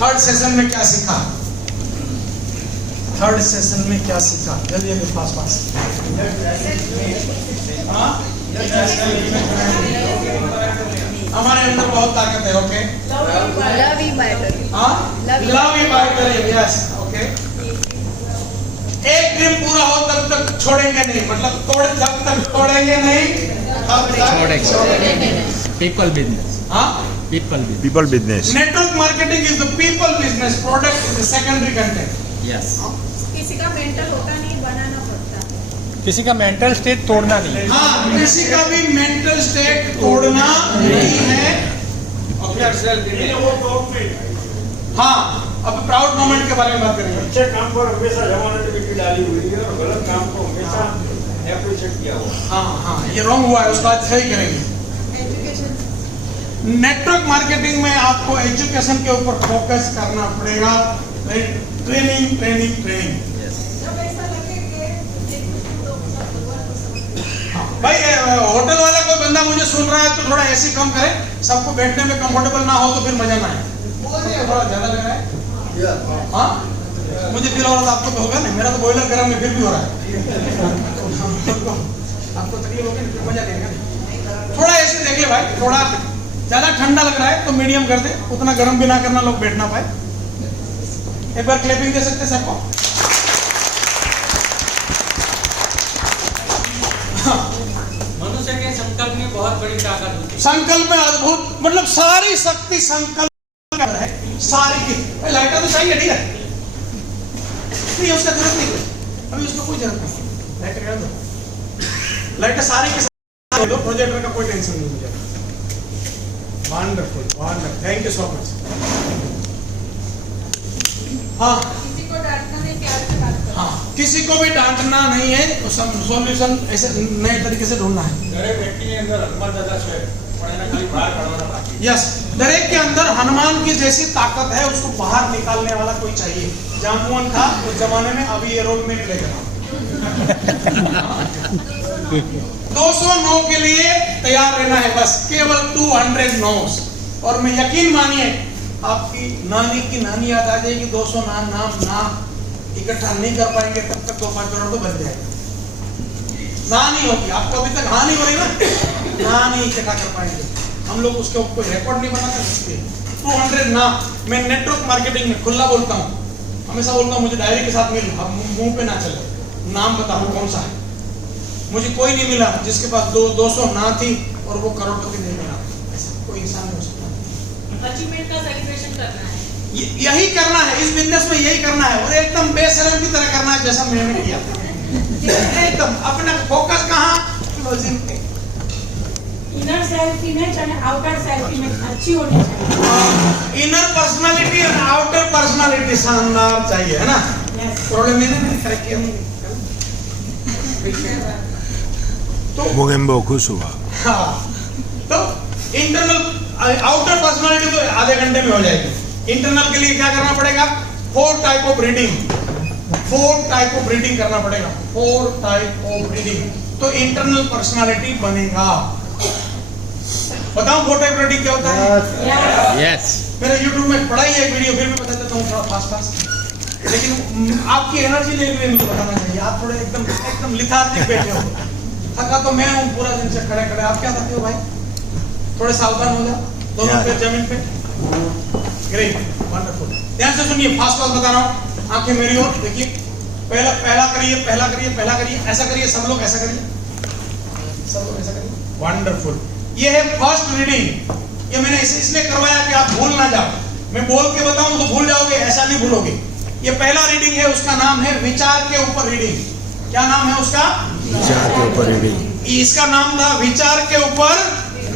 Third session में क्या सीखा? थर्ड सेशन में क्या सीखा? जल्दी जल्दी फास्ट। हमारे अंदर बहुत ताकत है। ओके, लव यू बाय करिए। Yes, okay. एक ड्रीम पूरा हो तब तक छोड़ेंगे नहीं, मतलब जब तक छोड़ेंगे नहीं तब तक छोड़ेंगे। People business. हाँ, People business. Network marketing is the people business, product is the secondary content. Yes. किसी का मेंटल होता नहीं, बनाना पड़ता। किसी का मेंटल स्टेट तोड़ना नहीं। हाँ, किसी का भी मेंटल स्टेट तोड़ना नहीं है। हाँ, अब प्राउड मोमेंट के बारे में बात करेंगे। अच्छे काम पर हमेशा जमानत डाली हुई है और गलत काम को हमेशा एप्रिशिएट किया हुआ। हाँ, ये रॉन्ग हुआ है, उसका सही करेंगे। नेटवर्क मार्केटिंग में आपको एजुकेशन के ऊपर फोकस करना पड़ेगा। ट्रेनिंग। भाई होटल वाला कोई बंदा मुझे सुन रहा है तो थोड़ा एसी कम करे, सबको बैठने में कंफर्टेबल ना हो तो फिर मजा ना आए। थोड़ा ज्यादा लग रहा है। हाँ, मुझे फील हो रहा था, आपको तो होगा नहीं, मेरा तो बॉयलर गर्म में फिर भी हो रहा है। आपको तकलीफ होगी, फिर मजा देगा। थोड़ा एसी देख ले भाई, थोड़ा ज्यादा ठंडा लग रहा है तो मीडियम कर दे, उतना गर्म भी ना करना लोग बैठ ना पाए। एक बार क्लैपिंग दे सकते सर को। मनुष्य के संकल्प में बहुत बड़ी ताकत होती है। संकल्प में अद्भुत, मतलब सारी शक्ति संकल्प है, सारी की। लाइटर तो चाहिए, ठीक है? नहीं, उसका जरूरत नहीं, अभी उसको कोई जरूरत नहीं। लाइटर कर दो, लाइटर सारी के सारी दो, प्रोजेक्टर का कोई टेंशन नहीं मुझे। Wonderful, thank you so much. हाँ, किसी को डांटना नहीं, प्यार से बात करो। हाँ, किसी को भी डांटना नहीं है, सॉल्यूशन ऐसे नए तरीके से ढूंढना है। दरेक व्यक्ति के अंदर हनुमान दादा છે પણ એને ખાલી બહાર કાઢવાના બાકી। यस, दरेक के अंदर हनुमान की जैसी ताकत है, उसको बाहर निकालने वाला कोई चाहिए। जामुन था उस जमाने में, अभी ये रोड में लेकर आओ। 200 नो के लिए तैयार रहना है, बस केवल 200 नोस। और मैं यकीन मानिए, आपकी नानी की नानी याद आ जाएगी। 200 नाम इकट्ठा नहीं कर पाएंगे तब तक 2-5 करोड़ तो बन जाएगा। ना नहीं होगी, आपको अभी तक हाँ नहीं हो रही ना, ना नहीं इकट्ठा कर पाएंगे हम लोग, उसके ऊपर कोई रिकॉर्ड नहीं बना सकते। 200 ना। मैं नेटवर्क मार्केटिंग में खुला बोलता हूँ, हमेशा बोलता हूँ, मुझे डायरी के साथ मिल, अब मुंह पे ना चले, नाम बताओ कौन सा है। मुझे कोई नहीं मिला जिसके पास 200 ना थी और वो करोड़पति नहीं मिला। ऐसा कोई इंसान नहीं हो सकता। अचीवमेंट का सेलिब्रेशन करना है। यही करना है इस बिजनेस में, यही करना है, और एकदम बेशरम की तरह करना है जैसा मैंने किया। एकदम अपना फोकस कहाँ, क्लोजिंग पे। इनर सेल्फ इमेज और आउटर सेल्फ इमेज अच्छी होनी चाहिए। इनर पर्सनालिटी और आउटर पर्सनालिटी शानदार चाहिए, है ना? प्रॉब्लम नहीं है, करेक्ट किया तो। Mugembo Kusuwa. हाँ, तो इंटरनल आउटर पर्सनालिटी तो आधे घंटे में हो जाएगी। इंटरनल के लिए क्या करना पड़ेगा? 4 टाइप ऑफ रीडिंग करना पड़ेगा। 4 टाइप ऑफ रीडिंग, तो इंटरनल पर्सनालिटी बनेगा। बताऊं 4 टाइप रीडिंग क्या होता है? Yes. मेरे YouTube में पढ़ा ही है वीडियो, फिर भी बता देता हूँ थोड़ा फास्ट। लेकिन आपकी एनर्जी लेने के लिए मुझे बताना चाहिए। आप थोड़े एकदम लिथार्जिक बैठे हो, थका तो मैं हूँ पूरा दिन से खड़े। आप क्या करते हो भाई? थोड़े सावधान हो जाओ, दोनों पैर जमीन पे। Great, wonderful. ध्यान से सुनिए, फास्ट बता रहा हूँ। आंखें मेरी ओर देखिए, पहला करिए, ऐसा करिए, सब लोग ऐसा करिए, वंडरफुल। ये है फर्स्ट रीडिंग। ये मैंने इसलिए करवाया कि आप भूल ना जाओ। मैं बोल के बताऊं तो भूल जाओगे, ऐसा नहीं भूलोगे। ये पहला रीडिंग है, उसका नाम है विचार के ऊपर रीडिंग। क्या नाम है उसका? विचार के ऊपर रीडिंग। इसका नाम था विचार के ऊपर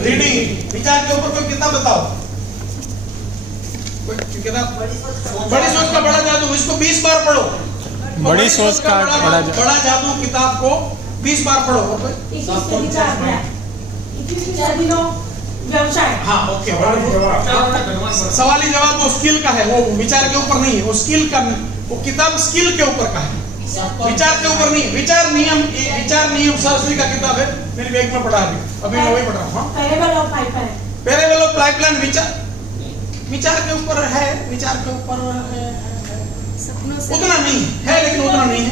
रीडिंग। विचार के ऊपर कोई किताब बताओ, कोई किताब? बड़ी सोच का बड़ा जादू, इसको 20 बार पढ़ो। बड़ी सोच का बड़ा जादू किताब को 20 बार पढ़ो। व्यवसाय। हाँ, ओके, सवाली जवाब वो स्किल का है, वो विचार के ऊपर नहीं है। वो स्किल का, वो किताब स्किल के ऊपर का है, विचार के ऊपर नहीं। विचार नियम शास्त्री का किताब है, मेरी बैग में पढ़ा अभी मैं वही पढ़ रहा हूँ। Parable of pipeline. Parable of pipeline, विचार विचार के ऊपर है, विचार के ऊपर है। सपनों से उतना नहीं है, लेकिन उतना नहीं है।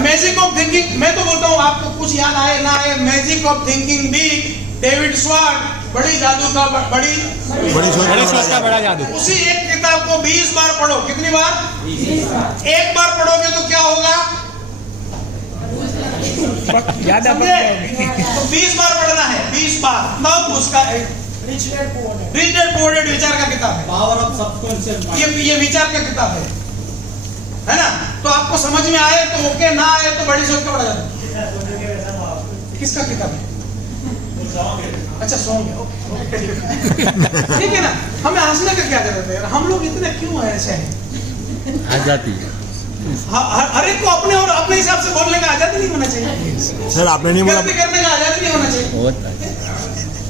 मैजिक ऑफ थिंकिंग, मैं तो बोलता हूँ आपको कुछ याद आए ना आए, magic of thinking big, David sword, बड़ी जादू का बड़ी सोच का बड़ा जादू। उसी एक किताब को 20 बार पढ़ो। कितनी बार? 1 बार पढ़ोगे तो क्या होगा? ज्यादा तो 20 बार पढ़ना है, 20 बार। तब उसका रिच डैड पुअर डैड विचार का किताब है, पावर ऑफ सबकॉन्शियस माइंड। ये विचार का किताब है ना? तो आपको समझ में आए तो ओके, ना आए तो बड़ी सोच का बड़ा जादू। किसका किताब है? अच्छा, सॉन्ग है, ठीक है ना? हमें हंसने का क्या जरूरत है? हम लोग इतने क्यों ऐसे हैं? आ जाती है हर एक को अपने और अपने हिसाब से बोलने का आजादी नहीं होना चाहिए। सर, आपने नहीं बोला, गलती करने का आजादी नहीं होना चाहिए।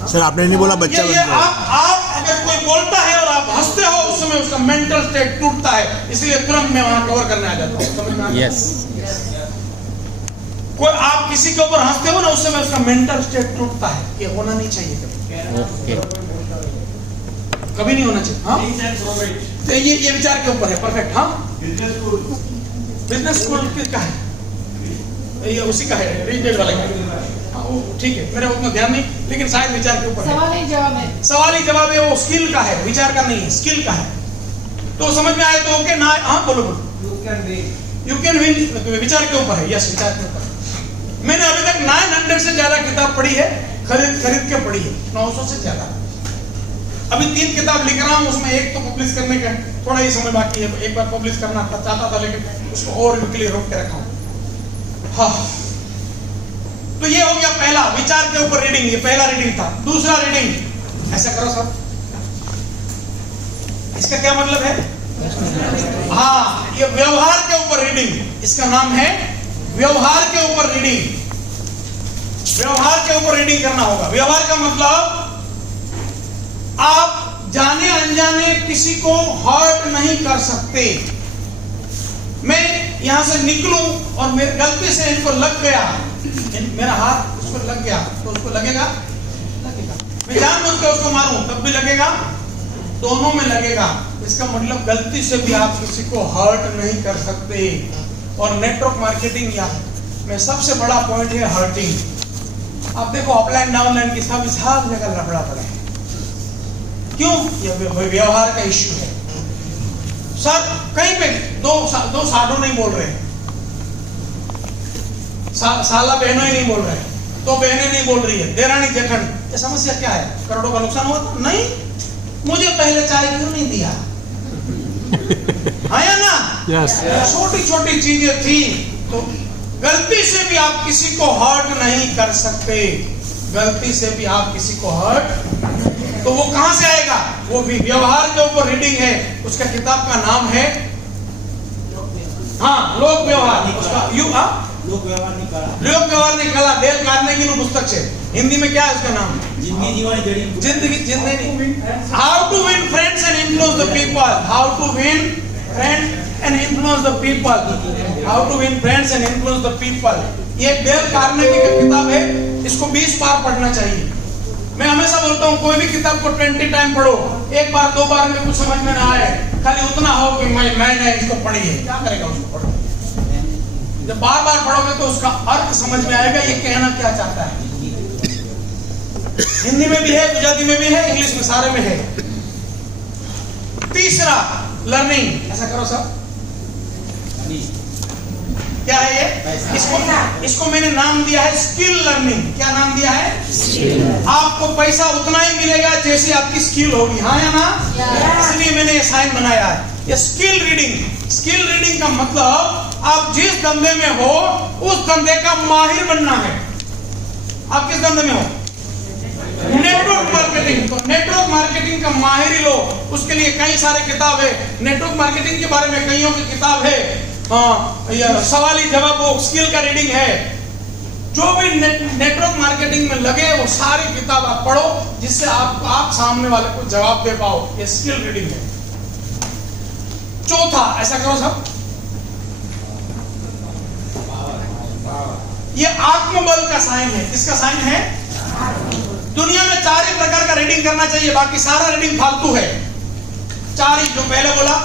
सर आपने नहीं बोला बच्चा ये आप अगर कोई बोलता है और आप हंसते हो, उस समय उसका मेंटल स्टेट टूटता है, इसलिए तुरंत मैं वहां कवर करने आ जाता हूँ। समझ में आ गया? कोई आप किसी के ऊपर हंसते हो ना, उस समय उसका मेंटल स्टेट टूटता है। ये होना नहीं चाहिए कभी नहीं होना चाहिए। हाँ, तो ये विचार के ऊपर है। परफेक्ट। हाँ, बिजनेस स्कूल का है, ये उसी का है, रीडेड वाला का। हाँ, वो ठीक है, मेरा उतना ध्यान नहीं, लेकिन शायद विचार के ऊपर है। सवाल ही जवाब है। सवाल ही जवाब है, वो स्किल का है, विचार का नहीं है, स्किल का है। तो समझ में आए तो ओके, ना? हाँ, बोलो बोलो। यू कैन विन विचार के ऊपर है। यस, विचार के ऊपर। मैंने अभी तक 900 से ज्यादा किताब पढ़ी है, खरीद के पढ़ी है, 900 से ज्यादा। अभी 3 किताब लिख रहा हूँ, उसमें एक तो पब्लिश करने का थोड़ा ही समय बाकी है। एक बार पब्लिश करना चाहता था, लेकिन उसको और के लिए रोक के रखा हूँ। हाँ, तो ये हो गया पहला, विचार के ऊपर रीडिंग। ये पहला रीडिंग था। दूसरा रीडिंग, ऐसा करो सब। इसका क्या मतलब है? हाँ, ये व्यवहार के ऊपर रीडिंग। इसका नाम है व्यवहार के ऊपर रीडिंग। व्यवहार के ऊपर रीडिंग करना होगा। व्यवहार का मतलब आप जाने अनजाने किसी को हर्ट नहीं कर सकते। मैं यहां से निकलूं और मेरी गलती से इनको लग गया, मेरा हाथ उस पर लग गया, तो उसको लगेगा? मैं जानबूझ के उसको मारूं तब भी लगेगा, दोनों में लगेगा। इसका मतलब गलती से भी आप किसी को हर्ट नहीं कर सकते। और नेटवर्क मार्केटिंग में सबसे बड़ा पॉइंट है हर्टिंग। आप देखो, अपलाइन डाउनलाइन की सब जगह लफड़ा पड़ा है। क्यों? ये व्यवहार का इश्यू है। सर, कहीं पे दो साधु नहीं बोल रहे, साला बहनों ही नहीं बोल रहे, 2 बहनें नहीं बोल रही है, देरानी जेठानी। ये समस्या क्या है? करोड़ों का नुकसान हुआ था? नहीं। मुझे पहले चाय क्यों नहीं दिया? आया ना? छोटी छोटी चीजें थी। तो गलती से भी आप किसी को हर्ट नहीं कर सकते। गलती से भी आप किसी को हर्ट, तो वो कहां से आएगा? वो भी व्यवहार के ऊपर रीडिंग है। उसका किताब का नाम है, हाँ, लोक व्यवहार। उसका लोक व्यवहार निकाला डेल कार्नेगी पुस्तक से। हिंदी में क्या है उसका नाम? जिंदगी। How to win friends and influence the people. How to win friends and influence the people. How to win friends and influence the people. ये डेल कार्नेगी की किताब है। इसको 20 बार पढ़ना चाहिए। मैं हमेशा बोलता हूँ, कोई भी किताब को 20 टाइम पढ़ो। 1 बार 2 बार में कुछ समझ में ना आए, खाली उतना हो कि मैंने इसको पढ़ी है, क्या करेगा उसको पढ़ो? जब बार बार पढ़ोगे तो उसका अर्थ समझ में आएगा, ये कहना क्या चाहता है। हिंदी में भी है, गुजराती में भी है, इंग्लिश में, सारे में है। तीसरा, लर्निंग। ऐसा करो सब। क्या है ये? इसको मैंने नाम दिया है स्किल लर्निंग। क्या नाम दिया है? आपको पैसा उतना ही मिलेगा जैसे आपकी स्किल होगी। हाँ या ना? इसलिए मैंने ये साइन बनाया है। ये स्किल रीडिंग। स्किल रीडिंग का मतलब आप जिस धंधे में हो उस धंधे का माहिर बनना है। आप किस धंधे में हो? Network marketing. तो नेटवर्क मार्केटिंग का माहिर ही लो। उसके लिए कई सारे किताब है। नेटवर्क मार्केटिंग के बारे में कईयों की किताब है। सवाली जवाब, वो स्किल का रीडिंग है। जो भी नेटवर्क मार्केटिंग में लगे वो सारी किताब आप पढ़ो, जिससे आप सामने वाले को जवाब दे पाओ। ये स्किल रीडिंग है। चौथा, ऐसा करो सब, ये आत्मबल का साइन है। किसका साइन है? दुनिया में 4 ही प्रकार का रीडिंग करना चाहिए, बाकी सारा रीडिंग फालतू है। 4 ही, जो पहले बोला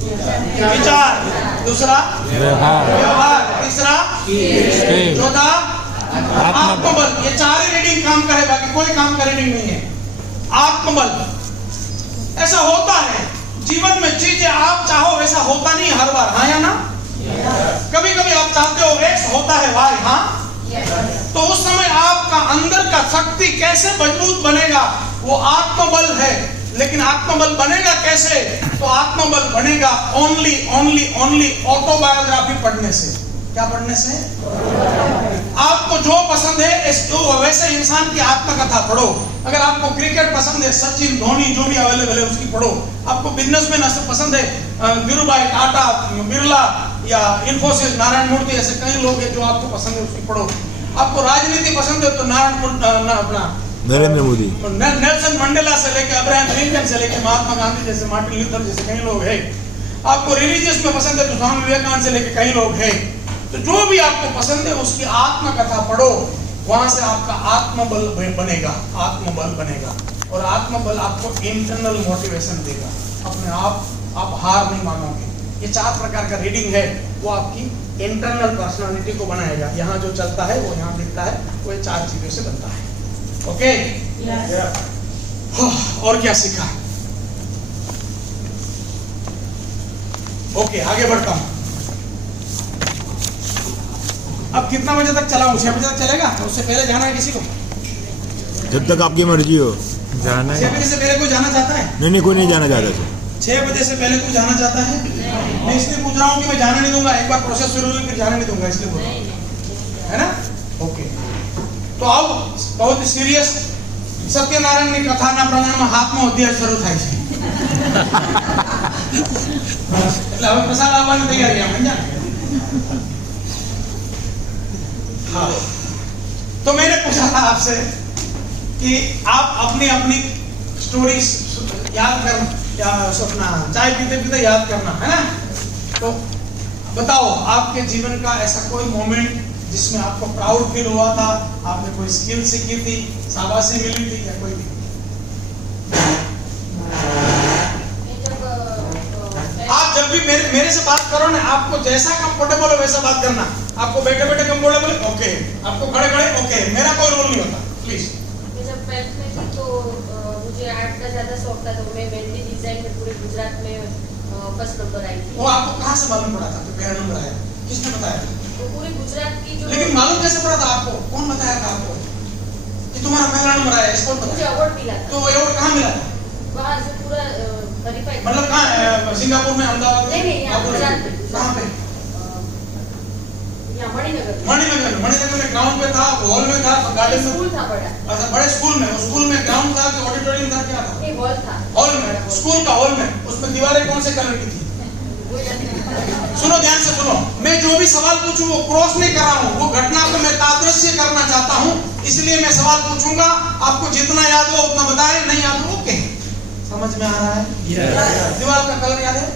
विचार, दूसरा व्यवहार, तीसरा चौथा आत्मबल। ये 4 ही रीडिंग काम का है, बाकी कोई काम का रीडिंग नहीं है। आत्मबल। ऐसा होता है जीवन में, चीजें आप चाहो वैसा होता नहीं हर बार, हाँ या ना? कभी कभी आप चाहते हो एक्स, होता है वाई, हाँ? तो उस समय आपका अंदर का शक्ति कैसे मजबूत बनेगा, वो आत्मबल है। लेकिन आत्मबल बनेगा कैसे? तो आत्मबल बनेगा ओनली ओनली ओनली ऑटोबायोग्राफी पढ़ने से। क्या पढ़ने से? आपको जो पसंद है वैसे इंसान की आत्मकथा पढ़ो। अगर आपको क्रिकेट पसंद है, सचिन, धोनी, जो भी अवेलेबल है उसकी पढ़ो। आपको बिजनेसमैन पसंद है, धीरूभाई, टाटा, बिरला या इन्फोसिस, नारायण मूर्ति, ऐसे कई लोग हैं जो आपको पसंद है, उसकी पढ़ो। आपको राजनीति पसंद है तो नरेंद्र मोदी, नेल्सन मंडेला से लेके अब्राहम लिंकन से लेके महात्मा गांधी जैसे, मार्टिन लूथर जैसे कई लोग हैं। आपको रिलीजियस में पसंद है तो स्वामी विवेकानंद से लेके कई लोग हैं। तो जो भी आपको पसंद है उसकी आत्मकथा पढ़ो, वहां से आपका आत्मबल बनेगा, आत्मबल बनेगा। और आत्मबल आपको इंटरनल मोटिवेशन देगा। अपने आप हार नहीं मानोगे। ये 4 प्रकार का रीडिंग है, वो आपकी इंटरनल पर्सनालिटी को बनाएगा। यहाँ जो चलता है वो यहाँ दिखता है, वो 4 चीजों से बनता है। ओके? और क्या सीखा? ओके, आगे बढ़ता हूं। अब कितना बजे तक चलाऊं? 6 बजे तक चलेगा? तो उससे पहले जाना है किसी को? जब तक आपकी मर्जी हो। जाना 6 बजे से पहले कोई जाना चाहता है? नहीं, कोई नहीं जाना चाहता सर। 6 बजे से पहले कोई जाना चाहता है? मैं इसलिए पूछ रहा हूँ कि मैं जाने नहीं दूंगा। एक बार प्रोसेस शुरू हुई फिर जाने नहीं दूंगा, इसलिए बोल रहा हूँ, है ना? ओके, तो आओ, बहुत सीरियस। सत्यनारायण ની કથાના પ્રમાણમાં હાથમાં અધ્યાય શરૂ થાય છે, એટલે હવે પ્રસાદ આવવાની તૈયારી આમ સમજ્યા? हाँ, तो मैंने पूछा था आपसे कि आप अपनी अपनी स्टोरी याद कर, या अपना चाय पीते पीते याद करना, है ना? तो बताओ आपके जीवन का ऐसा कोई मोमेंट जिसमें आपको प्राउड फील हुआ था, आपने कोई स्किल सीखी थी, शाबाशी मिली थी, या कोई भी? आप जब भी मेरे से बात करो ना, आपको जैसा कंफर्टेबल हो वैसा बात करना। आपको बैठे बैठे कंफर्टेबल, ओके। आपको खड़े खड़े, ओके। मेरा कोई रोल नहीं होता, प्लीज। जब 12th में थी तो मुझे आर्ट का ज्यादा शौक था, तो मैं मेहंदी डिजाइन में पूरे गुजरात में फर्स्ट नंबर आई थी। वो आपको कहाँ से मालूम पड़ा था कि पहला नंबर आया? किसने बताया था? तो पूरे गुजरात की जो, लेकिन मालूम कैसे पड़ा था आपको? कौन बताया था आपको कि तुम्हारा पहला नंबर आया? इसको मुझे बताया। अवार्ड मिला था। तो अवार्ड कहाँ मिला था? वहाँ से पूरा वेरीफाई। मतलब कहाँ है? सिंगापुर में, अहमदाबाद में? नहीं, यहाँ गुजरात में। कहाँ पे? यहाँ मणिनगर। मणिनगर में ग्राउंड पे था, हॉल में था, गार्डन में? स्कूल था बड़ा। अच्छा, बड़े स्कूल में। उस स्कूल में ग्राउंड था कि ऑडिटोरियम था, क्या था? नहीं, हॉल था। हॉल में, स्कूल का हॉल में। उसमें दीवारें कौन से कलर की थी? सुनो, ध्यान से सुनो। मैं जो भी सवाल पूछूं वो क्रॉस नहीं कर रहा हूं, वो घटना को मैं तादृश्य करना चाहता हूं, इसलिए मैं सवाल पूछूंगा। आपको जितना याद हो उतना बताएं, नहीं याद हो ओके। समझ में आ रहा है? दीवार का कलर याद है?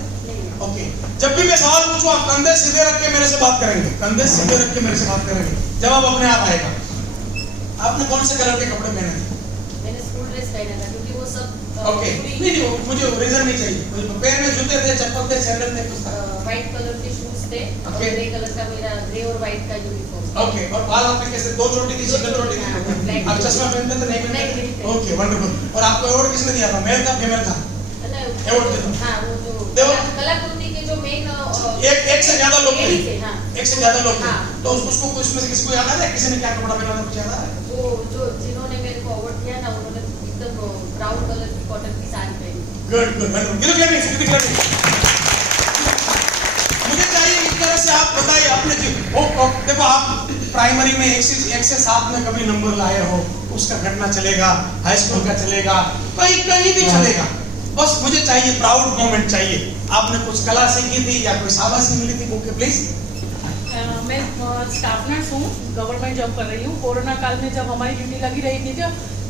ओके। जब भी मैं सवाल पूछूं आप कंधे सीधे रख के मेरे से बात करेंगे, कंधे सीधे रख के मेरे से बात करेंगे, जवाब अपने आप आएगा। आपने कौन से कलर के कपड़े पहने थे? मैंने स्कूल ड्रेस पहना था, क्योंकि वो सब ओके। नहीं, मुझे रीजन नहीं चाहिए। पैर में जूते थे, चप्पल थे, सैंडल थे, कुछ था? व्हाइट कलर के शूज थे और Okay. ग्रे कलर का मेरा ग्रे और व्हाइट का यूनिफॉर्म। ओके। और बाल आपने कैसे? 2 चोटी थी, सिंगल चोटी थी? आप चश्मा पहनते थे, नहीं पहनते थे? Okay, wonderful. और आपको अवार्ड किसने दिया था? मेल था, फीमेल था? Award दे दो। हाँ, वो जो देखो। कलाकृति के जो मेन एक से ज्यादा लोग थे। हाँ। एक से ज्यादा लोग थे। हाँ। तो उसको उसमें से किसी को याद आ रहा है किसी ने क्या कपड़ा पहना था? कुछ याद आ रहा है? वो जो जिन्होंने मेरे को अवार्ड दिया ना, उन्होंने एकदम ब्राउन कलर की कॉटन की साड़ी पहनी। गुड गुड, गिलो क्लैपिंग। मुझे चाहिए इस तरह से आप बताइए अपने देखो, आप प्राइमरी में 1 से 7 में कभी नंबर लाए हो, उसका घटना चलेगा, हाई स्कूल का चलेगा, कहीं भी चलेगा। बस मुझे चाहिए प्राउड मोमेंट चाहिए। आपने कुछ कला सीखी थी या कोई शाबाशी मिली थी? Okay please. मैं स्टाफ नर्स हूँ, गवर्नमेंट जॉब कर रही हूँ। कोरोना काल में जब हमारी ड्यूटी लगी रही थी, जो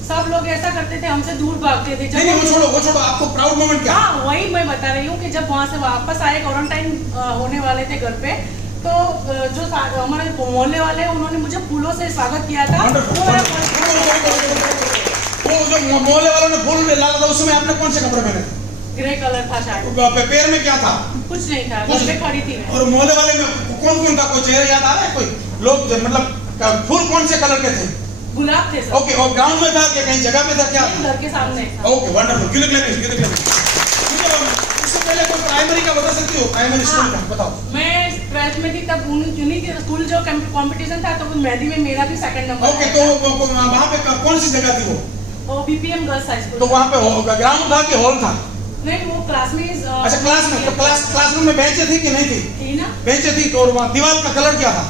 सब लोग ऐसा करते थे, हमसे दूर भागते थे। नहीं, वो छोड़ो। आपको प्राउड मोमेंट क्या? हाँ, वही मैं बता रही हूँ कि जब वहाँ से वापस आए, क्वारंटाइन होने वाले थे घर पे, तो जो हमारे मोहल्ले वाले हैं, उन्होंने मुझे फूलों से स्वागत किया था। वो मेरा वो जो मोहल्ले वालों ने फूल डाला था उसमें आपने कौन से कपड़े पहने थे? ग्रे कलर था शायद। पैर में क्या था? कुछ नहीं था, कुछ घर पे खड़ी थी मैं। और मोहल्ले वाले में कौन कौन था? कोई चेहरा याद आ रहा है? कोई लोग मतलब फूल कौन से कलर के थे? गुलाब थे सब। ओके, और ग्राउंड में था क्या कहीं जगह पे था क्या? घर के सामने था। Okay, wonderful. गिव इट इससे पहले कोई प्राइमरी का बता सकती हो? प्राइमरी स्कूल का बताओ। मैं 12th में थी तब उन्हीं के स्कूल जो कंपटीशन था तो मेहंदी में मेरा भी सेकंड नंबर। ओके, तो वहाँ पे कौन सी जगह थी वो? BPM girls high school. तो वहाँ पे ग्राउंड था कि हॉल था? नहीं, वो क्लास में। अच्छा, क्लास में। तो क्लासरूम में बेंचें थी कि नहीं थी? थी ना। बेंचें थी। तो वहाँ दीवार का कलर क्या था?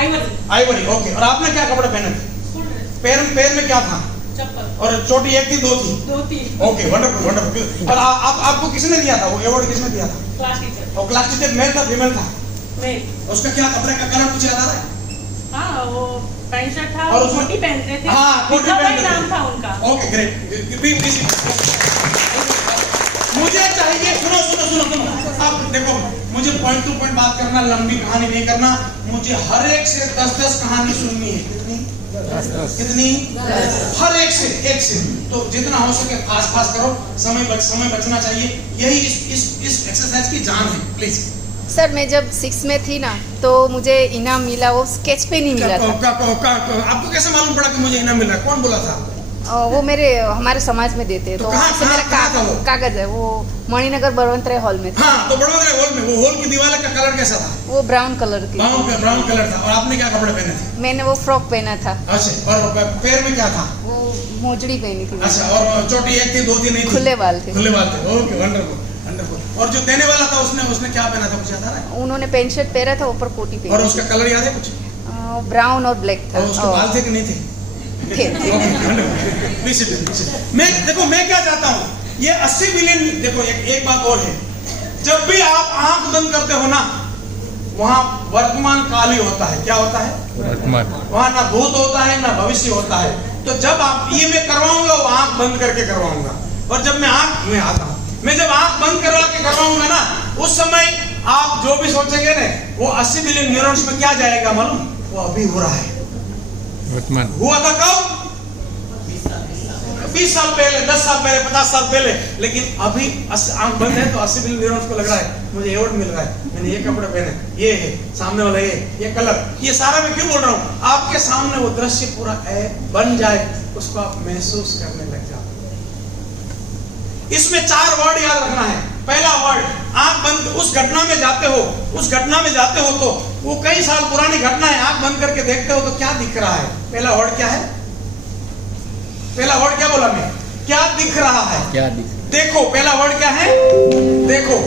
आइवरी। आइवरी। ओके, और आपने क्या कपड़े पहने थे? School dress. पैर में क्या था? चप्पल। और चोटी एक थी, दो थी? 2-3। Okay, wonderful wonderful. और आपको किसने दिया था वो अवार्ड? किसने दिया था? Class teacher. और क्लास टीचर मेल था फीमेल था? मेल। उसका क्या कपड़े का कलर कुछ याद आ रहा है? हाँ, वो पैंट शर्ट था और और उसमें- कोटी पहनते थे। हाँ, कोटी दीपा पहनते भाई थे। नाम था उनका। Okay, great. मुझे चाहिए, सुनो। अब देखो, मुझे पॉइंट टू पॉइंट बात करना, लंबी कहानी नहीं करना। मुझे हर एक से 10-10 कहानी सुननी है। कितनी? हर एक से। तो जितना हो सके फास्ट करो, समय बचना चाहिए। यही इस एक्सरसाइज की जान है। प्लीज। सर, मैं जब 6 में थी ना तो मुझे इनाम मिला, वो स्केच पेन ही मिला था। आपको कैसे मालूम पड़ा कि मुझे इनाम मिला? कौन बोला था? वो हमारे समाज में देते हैं, तो तो कहाँ- वहाँ से मेरा कहाँ था वो? कागज है। वो मणिनगर बलवंतराय हॉल में था। हाँ, तो बड़ोदरा हॉल में। वो हॉल की दीवार का कलर कैसा था? वो ब्राउन कलर की। ब्राउन कलर था। और आपने क्या कपड़े पहने थे? मैंने वो फ्रॉक पहना था। अच्छा, और पैर में क्या था? वो मोजड़ी पहनी थी। अच्छा, और चोटी एक थी, दो थी, नहीं थी? खुले बाल थे। खुले बाल थे। Okay, wonderful. और जो देने वाला था उसने क्या पहना था? कुछ याद आ रहा है? उन्होंने पैंट शर्ट पहना था, ऊपर कोटी और पहनी। उसका कलर याद है कुछ? ब्राउन और ब्लैक था। और उसके बाल थे कि नहीं थे? थे। मैं क्या चाहता हूँ, ये 80 बिलियन। देखो, एक बात और है। जब भी आप आंख बंद करते हो ना, वहाँ वर्तमान काल ही होता है। क्या होता है? वर्तमान। वहाँ ना भूत होता है ना भविष्य होता है। तो जब आप ये मैं करवाऊंगा, वो आंख बंद करके करवाऊंगा। और जब मैं आता हूँ, मैं जब आंख बंद करवा के करवाऊंगा ना, उस समय आप जो भी सोचेंगे ना, वो 80 बिलियन न्यूरॉन्स में क्या जाएगा मालूम? वो अभी हो रहा है। वर्तमान। हुआ था कब? 20 साल पहले, 10 साल पहले, 50 साल पहले। लेकिन अभी आंख बंद है तो 80 बिलियन न्यूरॉन्स को लग रहा है मुझे अवार्ड मिल रहा है, मैंने ये कपड़े पहने, ये है सामने वाला, ये कलर, ये सारा मैं क्यों बोल रहा हूँ? आपके सामने वो दृश्य पूरा बन जाए, उसको आप महसूस करने लग जाओ। इसमें 4 वर्ड याद रखना है। पहला वर्ड, आंख बंद। उस घटना में जाते हो तो वो कई साल पुरानी घटना है, आंख बंद करके देखते हो तो क्या दिख रहा है? पहला वर्ड क्या है? पहला वर्ड क्या बोला मैं? क्या दिख रहा है? क्या दिख? देखो। पहला वर्ड क्या है? देखो।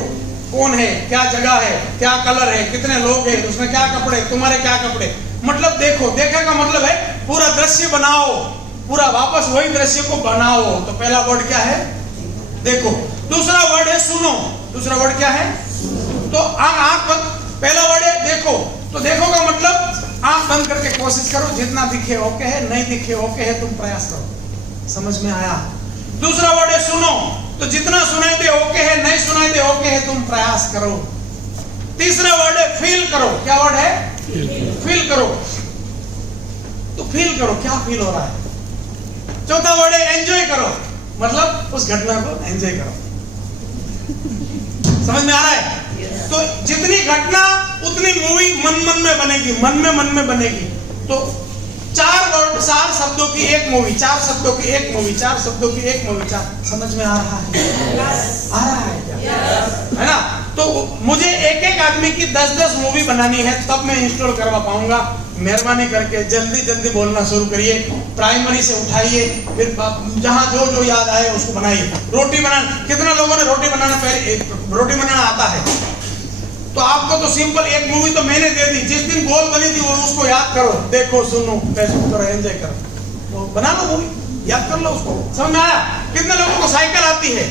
कौन है, क्या जगह है, क्या कलर है, कितने लोग हैं, उसमें क्या कपड़े, तुम्हारे क्या कपड़े, मतलब देखो। देखने का मतलब है पूरा दृश्य बनाओ, पूरा वापस वही दृश्य को बनाओ। तो पहला वर्ड क्या है? देखो। दूसरा वर्ड है सुनो। दूसरा वर्ड क्या है? तो आंख बंद। पहला वर्ड है देखो। तो देखो का मतलब आंख बंद करके कोशिश करो, जितना दिखे ओके है, नहीं दिखे ओके है, तुम प्रयास करो। समझ में आया? दूसरा वर्ड है सुनो। तो जितना सुनाई दे ओके है, नहीं सुनाई दे ओके है, तुम प्रयास करो। तीसरा वर्ड है फील करो। क्या वर्ड है? फील करो। तो फील करो, क्या फील हो रहा है? चौथा वर्ड है एंजॉय करो, मतलब उस घटना को एंजॉय करो। समझ में आ रहा है? तो जितनी घटना उतनी मूवी मन में बनेगी, मन में बनेगी। तो 4 शब्दों की एक मूवी, 4 शब्दों की एक मूवी, 4 शब्दों की एक मूवी। समझ में आ रहा है? आ रहा है क्या? है ना? तो मुझे एक आदमी की 10-10 मूवी बनानी है, तब मैं इंस्टॉल करवा पाऊंगा। मेहरबानी करके जल्दी बोलना शुरू करिए। प्राइमरी से उठाइए, फिर जहां जो याद आए उसको बनाइए। रोटी बनाना, कितना लोगों ने रोटी बनाना आता है? तो आपको तो सिंपल एक मूवी तो मैंने दे दी, जिस दिन गोल बनी थी वो उसको याद करो, देखो, सुनो, महसूस करो, एंजॉय करो। तो बना लो मूवी, याद कर लो उसको। समझ में आया? कितने लोगों को साइकिल आती है?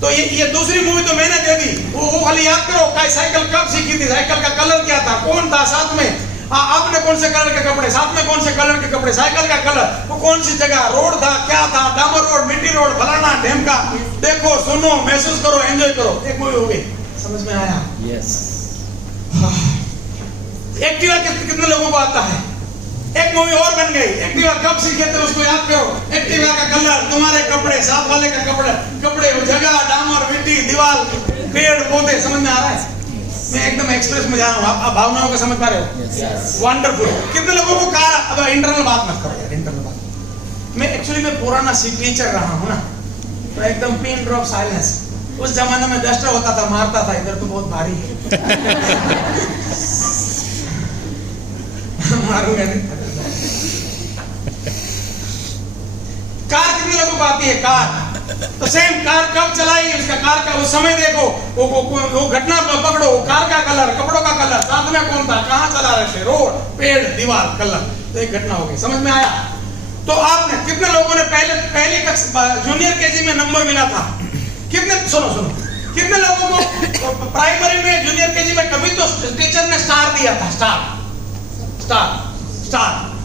तो ये दूसरी मूवी तो मैंने दे दी, वो खाली याद करो, साइकिल कब सीखी थी, साइकिल का कलर क्या था, कौन था साथ में, आपने कौन से कलर के कपड़े, साथ में कौन से कलर के कपड़े, साइकिल का कलर, वो कौन सी जगह, रोड था, क्या था, डामर रोड, मिट्टी रोड, फलाना ढेमका। देखो, सुनो, महसूस करो, एंजॉय करो। एक मूवी हो गई। समझ में आया? यस। एक्टिवा कितने लोगों को आता है? एक मूवी और बन गई, एक्टिवा कब सीखे थे उसको याद करो। एक्टिवा का कलर, तुम्हारे कपड़े, साथ वाले का कपड़े, वो जगह, डामर, मिट्टी, दीवार, पेड़ पौधे, समझ में आ रहा है? मैं एकदम एक्सप्रेस में जा रहा हूँ, आप भावनाओं को समझ पा रहे हो? वंडरफुल। कितने लोगों को कार, अब इंटरनल बात मत करो यार, इंटरनल बात। मैं एक्चुअली मैं पुराना टीचर रहा हूँ ना, तो एकदम पिन ड्रॉप साइलेंस। उस जमाने में डस्टर होता था, मारता था, इधर तो बहुत भारी है। मारूंगा नहीं। कार कितने लोगों को आती है? कार तो सेम, कार कब चलाई, उसका कार का वो समय देखो, वो घटना पकड़ो, कार का कलर, कपड़ों का कलर, साथ में कौन था, कहाँ चला रहे थे, रोड, पेड़, दीवार, कलर, तो एक घटना हो गई। समझ में आया? तो आपने कितने लोगों ने पहली कक्षा जूनियर केजी में नंबर मिला था? कितने, सुनो, कितने लोगों को प्राइमरी में, जूनियर केजी में कभी तो टीचर ने स्टार दिया था? स्टार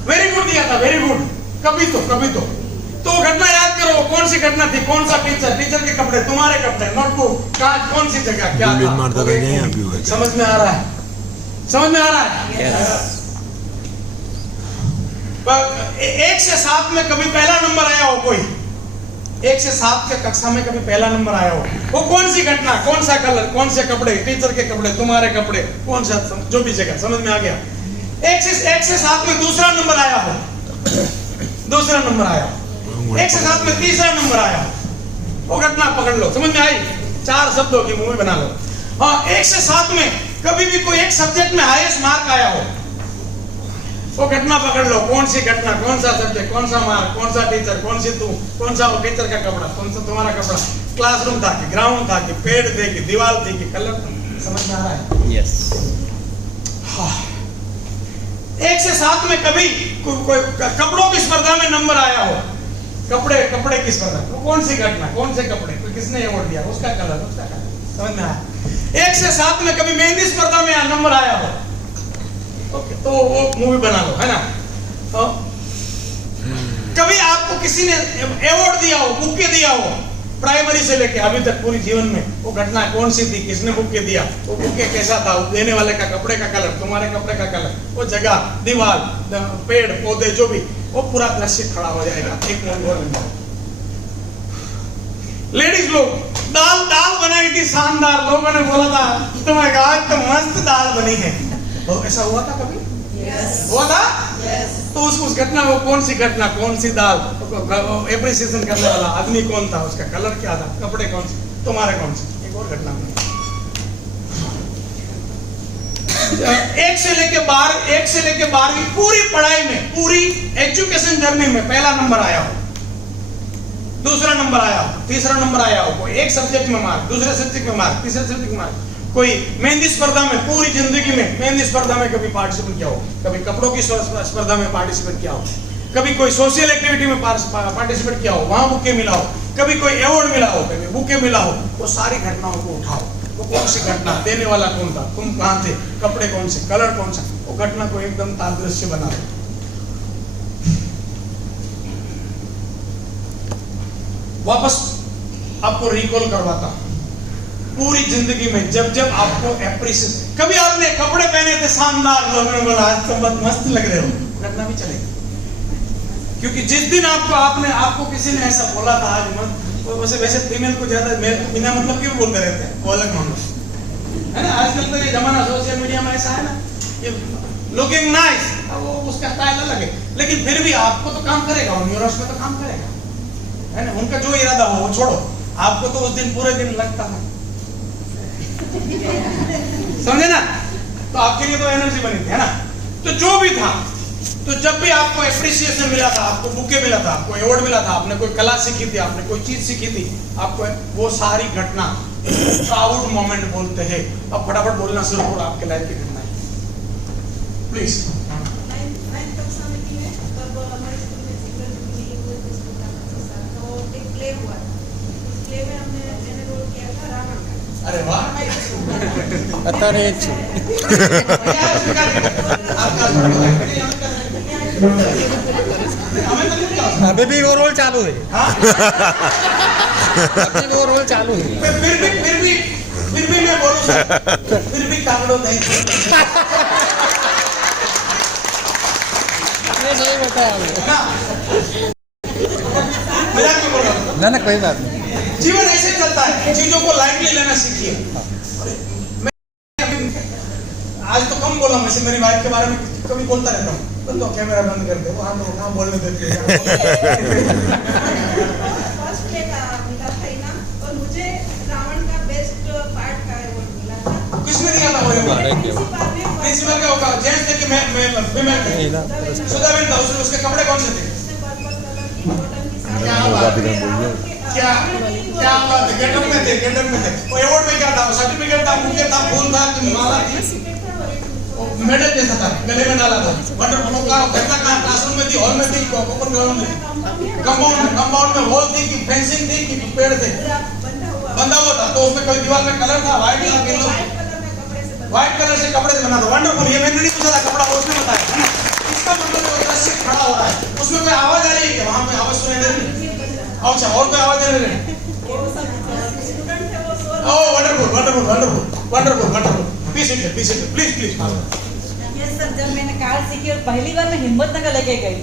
वेरी गुड दिया था, वेरी गुड। कभी तो घटना याद करो, कौन सी घटना थी, कौन सा टीचर के कपड़े, तुम्हारे कपड़े, नोटबुक, कौन सी जगह, क्या था? समझ में आ रहा है? समझ में आ रहा है? एक से 7 में कभी पहला नंबर आया हो कोई? 1 से 7 के कक्षा में कभी पहला नंबर आया हो? वो कौन सी घटना, कौन सा कलर, कौन से कपड़े, टीचर के कपड़े, तुम्हारे कपड़े, कौन सा, जो भी जगह। समझ में आ गया? 1 से 7 में दूसरा नंबर आया हो, 1 से 7 में तीसरा नंबर आया हो, वो घटना पकड़ लो। समझ में आई? 4 शब्दों की मूवी बना लो। हाँ, 1 से 7 में कभी भी कोई एक सब्जेक्ट में हाईएस्ट मार्क आया हो, वो घटना पकड़ लो। कौन सी घटना, कौन सा सब्जेक्ट, कौन सा मार्क, कौन सा टीचर, कौन सी तू, कौन सा वो टीचर का कपड़ा, कौन सा तुम्हारा कपड़ा, क्लासरूम था कि ग्राउंड था कि पेड़ थे कि दीवार थी कि कलर था। समझ में आ रहा है? यस। 1 से 7 में कभी कोई कपड़ों की स्पर्धा में नंबर आया हो, कपड़े की स्पर्धा, तो कौन सी घटना, कौन से कपड़े, किसने अवार्ड दिया, उसका कलर। समझ में आया? 1 से 7 में कभी मेहंदी स्पर्धा में नंबर आया हो, ओके, तो वो मूवी बना लो, है ना? तो कभी आपको किसी ने अवार्ड दिया हो, बुके दिया हो, प्राइमरी से लेके अभी तक पूरी जीवन में, वो घटना कौन सी थी, किसने बुके दिया, वो बुके कैसा था, देने वाले का कपड़े का कलर, तुम्हारे कपड़े का कलर, वो जगह, दीवार, पेड़ पौधे, जो भी, वो पूरा दृश्य खड़ा हो जाएगा। एक लेडीज लोग दाल बनाई थी शानदार, लोगों ने बोला था, तुम्हें कहा आज तो मस्त दाल बनी है। तो ऐसा हुआ था कभी? हुआ था? तो उस घटना, वो कौन सी घटना, कौन सी दाल, एप्रिसिएशन करने वाला आदमी कौन था, उसका कलर क्या था, कपड़े कौन से, तुम्हारे कौन से? एक और घटना में 1 से लेके 12वीं पूरी पढ़ाई में, पूरी एजुकेशन जर्नी में पहला नंबर आया हो, दूसरा नंबर आया हो, तीसरा नंबर आया हो, कोई एक सब्जेक्ट में मार्क, दूसरे सब्जेक्ट में मार्क, तीसरे सब्जेक्ट में मार्क, कोई मेहंदी स्पर्धा में, पूरी जिंदगी में मेहंदी स्पर्धा में कभी पार्टिसिपेट किया हो, कभी कपड़ों की स्पर्धा में पार्टिसिपेट किया हो, कभी कोई सोशल एक्टिविटी में पार्टिसिपेट किया हो, वहां बुके मिला हो, कभी कोई अवार्ड मिला हो, कभी बुके मिला हो, वो सारी घटनाओं को उठाओ। वो कौन सी घटना, देने वाला कौन था, तुम कहाँ थे, कपड़े कौन से, कलर कौन सा, वो घटना को एकदम तादृश्य बना दो। वापस आपको रिकॉल करवाता हूं, पूरी जिंदगी में जब आपको एप्रिशिएट, कभी आपने कपड़े पहने थे शानदार, लोगों ने बोला आज तो बहुत मस्त लग रहे हो, घटना भी चलेगी। क्योंकि जिस दिन आपको किसी ने ऐसा बोला था आज मत, वैसे फीमेल को ज्यादा मेल को बिना मतलब क्यों बोलते रहते हैं, वो अलग मामला है ना। आजकल तो ये जमाना सोशल मीडिया में ऐसा है ना, ये लुकिंग नाइस, वो उसका स्टाइल अलग है, लेकिन फिर भी आपको तो काम करेगा, न्यूरॉस में तो काम करेगा, है ना। उनका जो इरादा हो वो छोड़ो, आपको तो उस दिन पूरे दिन लगता है, समझे ना। तो आपके लिए तो एनर्जी बनी थी, है ना। तो जो भी था, तो जब भी आपको एप्रिसिएशन मिला था, आपको बुके मिला था, आपको अवार्ड मिला था, आपने कोई कला सीखी थी, आपने कोई चीज सीखी थी, आपको वो सारी घटना प्राउड मोमेंट बोलते हैं। अब फटाफट बोलना शुरू करो आपके लाइफ की घटना प्लीज। अरे वाह, अभी भी वो रोल चालू है, अभी वो रोल चालू है। फिर भी फिर भी मैं बोलूं सर, फिर भी कांगड़ो नहीं ना, मजाक में बोल रहा हूं। ना कोई बात नहीं। जीवन ऐसे चलता है, चीजों को लाइटली लेना सीखिए। मैं आज तो कम बोला, मैं मेरी वाइफ के बारे में कभी बोलता रहता हूँ, तो कैमरा बंद कर दे, वो हम लोग ना बोलने देते हैं। फर्स्ट प्ले का मिला था इनाम, और मुझे रावण का बेस्ट पार्ट का अवार्ड मिला था। किसने दिया था वो अवार्ड? प्रिंसिपल का होगा, जेंट्स थे कि मैं फीमेल थे? सुधाबेन था, उसके कपड़े कौन से थे? उसने पर्पल कलर की कॉटन की साड़ी, क्या बात है, गेटअप में थे, गेटअप में थे। वो अवार्ड में क्या था? सर्टिफिकेट था, बुके था, फूल था, माला थी, मेडल जैसा था, गले में डाला था। वंडरफुल का घटना कहाँ? क्लासरूम में थी, हॉल में थी, ओपन ग्राउंड में, कंपाउंड में वॉल थी कि फेंसिंग थी कि पेड़ थे? बंधा हुआ था। तो उसमें कोई दीवार में कलर था, व्हाइट था, येलो, व्हाइट कलर से कपड़े से बना था। वंडरफुल, ये मैंने नहीं पूछा था, कपड़ा उसने बताया है ना। इसका मतलब वो दृश्य खड़ा हो रहा है, उसमें कोई आवाज आ रही है क्या? वहाँ पे आवाज सुनाई दे रही है? अच्छा, और कोई आवाज दे रही है? Oh wonderful wonderful wonderful wonderful wonderful. Please please. ये सर, जब मैंने कार सीखी और पहली बार मैं हिम्मतनगर लेके गई,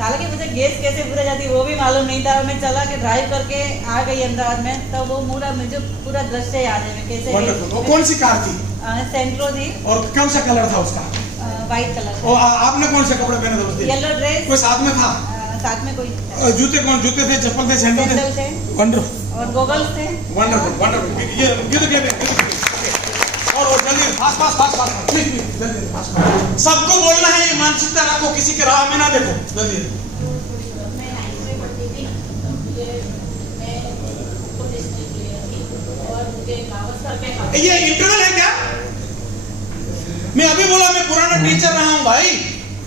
हालांकि मुझे गैस कैसे पूरा जाती वो भी मालूम नहीं था। मैं चला के ड्राइव करके आ गई अहमदाबाद में, तब वो मुझे पूरा दृश्य याद है कैसे। वंडरफुल। वो कौन सी कार थी? सेंट्रो थी। और कौन सा कलर था उसका? White colour. और आपने कौन से कपड़े पहने थे उस दिन? Yellow dress. कोई साथ में था? साथ में कोई। जूते जूते थे, चप्पल थे, सैंडल थे? वंडरफुल और गोगल्स थे। Wonderful wonderful. ये तो क्या और वो जल्दी फास्ट प्लीज जल्दी फास्ट। सबको बोलना है, ये मानसिकता रखो, किसी के राह में ना देखो। जल्दी। मैं 9th में पढ़ती थी, मैं पोजिशनल प्लेयर थी और मुझे गावस्कर पे ये इंटरवल है क्या? मैं अभी बोला मैं पुराना टीचर रहा हूँ भाई,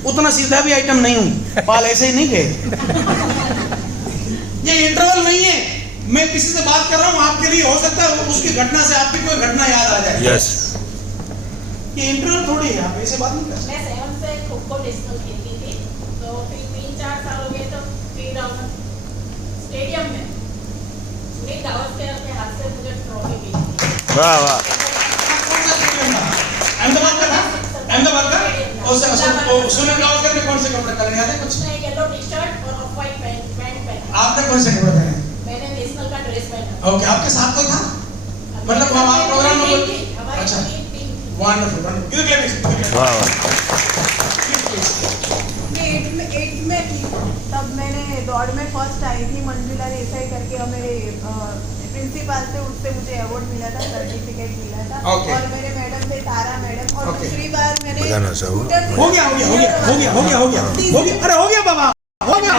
उतना सीधा भी आइटम नहीं हूँ, बाल ऐसे ही नहीं गए। ये इंटरवल नहीं है, मैं किसी से बात कर रहा हूँ, आपके लिए हो सकता है उसकी घटना से आपकी कोई घटना याद आ जाए। यस, ये इंटरवल थोड़ी है, आप ऐसे बात नहीं कर सकते। मैं 7th से खो-खो नेशनल खेलती थी, तो फिर 3-4 साल हो गए, तो फिर स्टेडियम में सुनील गावस्कर के हाथ से मुझे ट्रॉफी मिली। वाह वाह। अहमदाबाद का था? अहमदाबाद का? सुनील गावस्कर ने कौन से कपड़े पहने याद है कुछ? उसने येलो टी-शर्ट और ऑफ व्हाइट पैंट पहना। आपने कौन से कपड़े पहने? मैंने नेशनल का ड्रेस पहना। ओके, आपके साथ कोई था? मतलब हम आप प्रोग्राम में टीम थी, हमारी अच्छा, टीम थी। Wonderful wonderful. वाह वाह। मैं 8th में थी, तब मैंने दौड़ में फर्स्ट आई थी, मंजुला देसाई करके, और मेरे प्रिंसिपल से उससे मुझे अवार्ड मिला था, सर्टिफिकेट मिला था। Okay. और मेरे मैडम थे तारा मैडम, और Okay. दूसरी बार मैंने बताना चाहूँ। स्कूटर से- हो गया अरे हो गया बाबा, हो गया।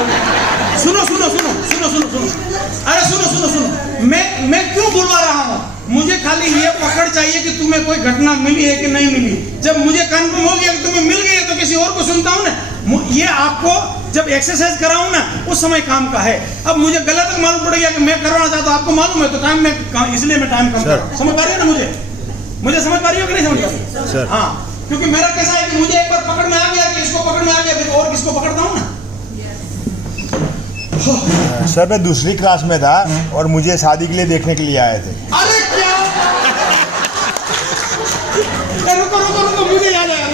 सुनो अरे सुनो, मैं क्यों बुलवा रहा हूँ? मुझे खाली ये पकड़ चाहिए कि तुम्हें कोई घटना मिली है कि नहीं मिली। जब मुझे कंफर्म हो गया कि तुम्हें मिल गई है, तो किसी और को सुनता हूँ ना। ये आपको जब एक्सरसाइज कराऊं ना, उस समय काम का है। अब मुझे गलत मालूम पड़ गया कि मैं करवाना चाहता हूँ, आपको मालूम है, तो टाइम में इसलिए मैं टाइम कम कर रहा हूं। समझ पा रही हो ना मुझे समझ पा रही हो कि नहीं समझ पा रही? सर। हाँ, क्योंकि मेरा कैसा है कि मुझे एक बार पकड़ में आ गया कि इसको पकड़ में आ गया, फिर और किसको पकड़ता हूँ ना। सर मैं दूसरी क्लास में था और मुझे शादी के लिए देखने के लिए आए थे। अरे क्या रुको मुझे याद आया।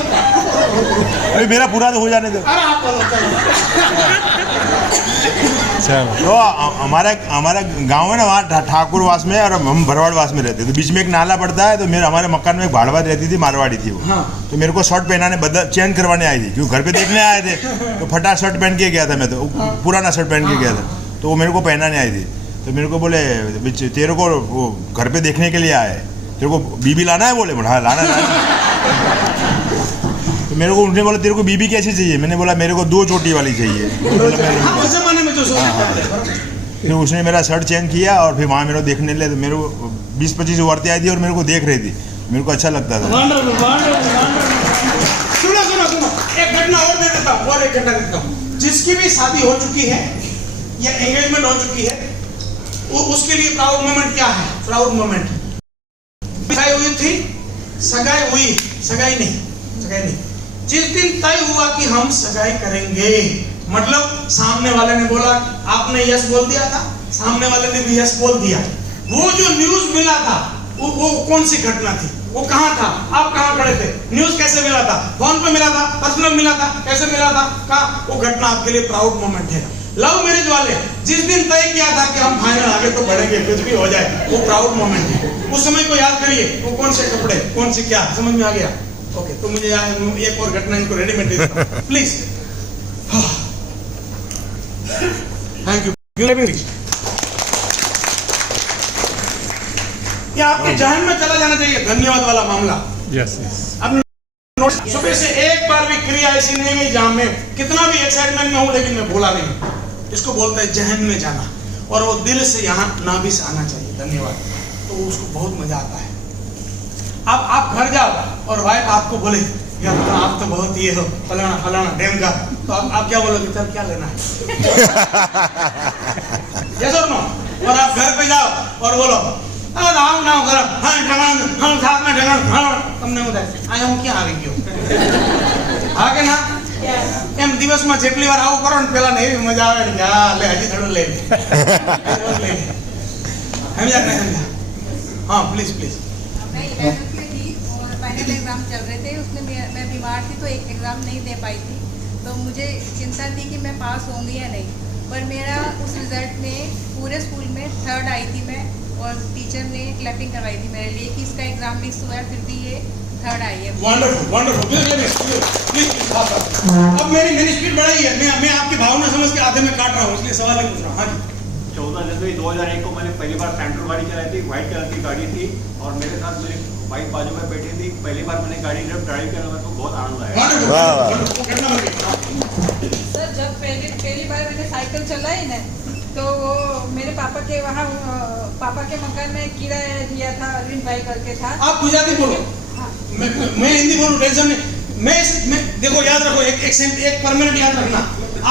अभी मेरा पूरा तो हो जाने दो। अरे आप बोलो, चलो। तो हमारा गांव है ना, वहाँ ठाकुरवास में, और हम भरवाड़वास में रहते, तो बीच में एक नाला पड़ता है। तो हमारे मकान में एक भाड़वाद रहती थी, मारवाड़ी थी वो। हाँ। तो मेरे को शर्ट पहनाने चेंज करवाने आई थी, क्योंकि घर पे देखने आए थे। तो फटा शर्ट पहन के गया था मैं, तो पुराना शर्ट पहन के गया था। तो वो मेरे को पहनाने आई थी, तो मेरे को बोले तेरे को वो घर पे देखने के लिए आए, तेरे को बीबी लाना है? बोले हाँ लाना है। तो मेरे को उन्होंने बोला तेरे को बीबी कैसी चाहिए? मैंने बोला मेरे को 2 चोटी वाली चाहिए। उस जमाने में तो फिर उसने मेरा शर्ट चेंज किया और फिर वहाँ मेरे को देखने लगे। तो मेरे को 20-25 औरतें आई थी और मेरे को देख रही थी, मेरे को अच्छा लगता था। सुनो, एक घटना और दे देता हूँ, और एक घटना देता हूँ। जिसकी भी शादी हो चुकी है या एंगेजमेंट हो चुकी है, उसके लिए प्राउड मोमेंट क्या है? प्राउड मोमेंट सगाई हुई थी, सगाई नहीं। जिस दिन तय हुआ कि हम सगाई करेंगे, मतलब सामने वाले ने बोला, आपने यस बोल दिया था, सामने वाले ने भी यस बोल दिया। वो जो न्यूज मिला था, वो कौन सी घटना थी, वो कहाँ था, आप कहाँ खड़े थे, न्यूज कैसे मिला था, फोन पे मिला था, पर्सनल मिला था, कैसे मिला था, कहाँ, वो घटना आपके लिए प्राउड मोमेंट है। लव मैरिज वाले जिस दिन तय किया था कि हम फाइनल आगे तो बढ़ेंगे, कुछ भी हो जाए, वो प्राउड मोमेंट है। उस समय को याद करिए, वो कौन से कपड़े, कौन सी क्या, समझ में आ गया? ओके, तो मुझे एक और घटना इनको रेडीमेड दे देता हूं प्लीज। Thank you. ये आपके जहन में चला जाना चाहिए, धन्यवाद वाला मामला। Yes yes. अब सुबह से एक बार भी क्रिया ऐसी नहीं हुई जहां मैं कितना भी एक्साइटमेंट में हूं लेकिन मैं भूला नहीं। इसको बोलते हैं जहन में जाना, और वो दिल से यहाँ नाभि से आना चाहिए। धन्यवाद। तो उसको बहुत मजा आता है। अब आप घर जाओ और वाइफ आपको बोले यार तो आप तो बहुत ये हो फलाना फलाना डेम का, तो आप क्या बोलोगे? चल क्या लेना है? यस और नो? और आप घर पे जाओ और बोलो आगे ना एम दिवस में जेटली बार आવું કરો ને પેલા ને એવી મજા આવે ને હા લે હજી થોડું લે સમજા કે સમજા? हाँ प्लीज प्लीज। मैं 11th में थी और फाइनल एग्जाम चल रहे थे, उसमें मैं बीमार थी तो एक एग्जाम नहीं दे पाई थी, तो मुझे चिंता थी कि मैं पास होंगी या नहीं, पर मेरा उस रिजल्ट में पूरे स्कूल में 3rd आई थी मैं, और टीचर ने क्लैपिंग करवाई थी मेरे लिए कि इसका एग्जाम मिस हुआ है, फिर भी ये 3rd आई है। Wonderful wonderful. प्लीज अब मेरी स्पीड बढ़ाई है, मैं आपकी भावना समझ के आधे में काट रहा हूँ, इसलिए सवाल नहीं पूछ रहा हूँ। हाँ जी। 14 जनवरी 2001 को मैंने पहली बार सेंट्रो गाड़ी चलाई थी, व्हाइट कलर की गाड़ी थी, और मेरे साथ मेरी वाइफ बाजू में बैठी थी। पहली बार मैंने गाड़ी जब ड्राइव किया मेरे को बहुत आनंद आया। सर जब पहली बार मैंने साइकिल चलाई ना, तो वो मेरे पापा के वहाँ पापा के मकान में किराया दिया था, अरविंद भाई करके था। आप गुजराती बोलो, मैं हिंदी बोलूं, टेंशन नहीं। मैं देखो याद रखो, एक परमानेंट याद रखना,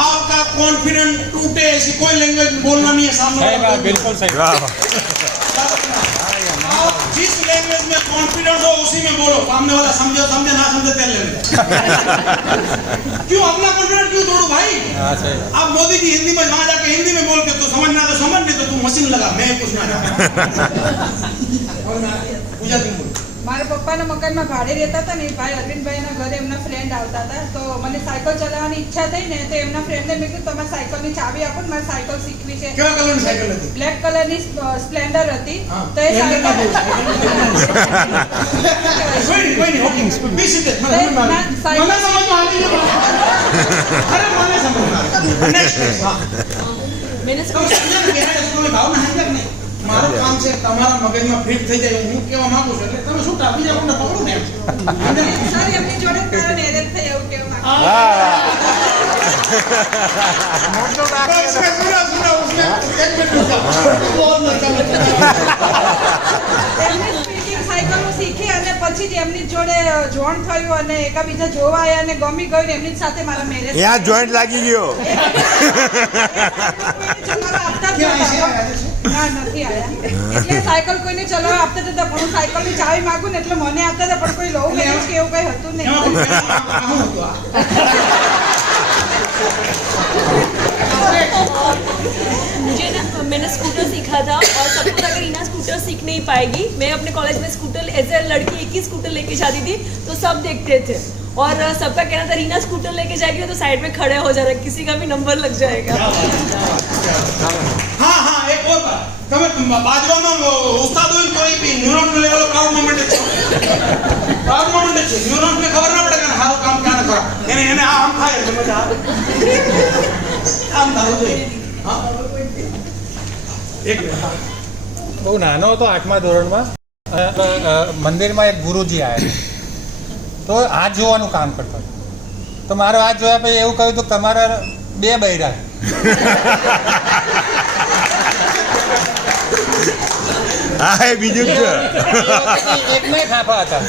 आपका कॉन्फिडेंस टूटे ऐसी कोई लैंग्वेज बोलना नहीं है सामने। सही बात, बिल्कुल सही। आप जिस लैंग्वेज में कॉन्फिडेंस हो उसी में बोलो, सामने वाला समझे समझे ना समझे तेल लेने क्यों अपना कॉन्फिडेंस क्यों तोड़ो भाई? आप मोदी जी हिंदी में वहां जाके हिंदी में बोल के तो समझना तो समझ नहीं, तो तू मशीन लगा, मैं कुछ ना गुजराती बोल। મારા પપ્પાના મકાનમાં ભાડે રહેતા હતા ને, ભાઈ અરવિંદભાઈના ઘરે એમના ફ્રેન્ડ આવતા હતા, તો મને સાયકલ ચલાવવાની ઈચ્છા થઈ ને, તો એમના ફ્રેન્ડને મેં કીધું તમારી સાયકલની ચાવી આપો ને, મારે સાયકલ શીખવી છે। કેવા કલરની સાયકલ હતી? બ્લેક કલરની સ્પ્લેન્ડર હતી, તો એ સાયકલ कोई नहीं ओके बी सीटेड મને સમજમાં આવી ગયું। અરે મને સમજમાં નેક્સ્ટ मैंने તમે ભાવના સમજ્યા કે નહીં? મારું કામ છે તમારા મગજમાં ફિટ થઈ જાય હું કેવા માંગુ છું, એટલે તમે શું ટાપી જાવ ને પકડો ને સર એમની જોડે તારા મેરેજ થઈ એવું કેવું માંગુ। उसमें एक मिनट रुका बहुत लड़का એમની સ્પીડિંગ સાયકલ શીખી અને પછી જ એમની જોડે જોઈન થયું અને એકબીજા જોવા આવ્યા અને ગમી ગયું ને એમની જ સાથે મારા મેરેજ यहाँ जॉइंट लागी गयो। ના નથી આયા, એટલે સાયકલ કોઈને ચલાવવા આપતા હતા પણ હું સાયકલની ચાવી માંગુ ને એટલે મને આપતા હતા, પણ કોઈ લવ મેરેજ કે એવું કઈ હતું નહીં। मुझे ना मैंने स्कूटर सीखा था, और सपोज अगर इना स्कूटर सीख नहीं पाएगी, मैं अपने कॉलेज में स्कूटर एज ए लड़की एक ही स्कूटर लेके जाती थी, तो सब देखते थे और सबका कहना था रीना स्कूटर लेके जाएगी तो साइड में खड़े हो जा रहे, किसी का भी नंबर लग जाएगा। हाँ हाँ एक और बात, તમે બાજવામાં ઉસ્તાદ હોય કોઈ બી ન્યુરોન લેવલ પ્રાઉડ મોમેન્ટ છે, પ્રાઉડ મોમેન્ટ છે, ન્યુરોન ને ખબર ના પડે કે હારું કામ ક્યાં કરો, એને એને આમ થાય એટલે મજા આવે, આમ થાવું જોઈએ। હા એક મિનિટ બહુ નાનો હતો 8મા ધોરણમાં, મંદિરમાં એક ગુરુજી આવ્યા, તો હાથ જોવાનું કામ કરતા, તો મારો હાથ જોયા પછી એવું કહ્યું તો તમારા 2 બૈરા। હા બીજું જ છે, એક નહીં ખાફા હતા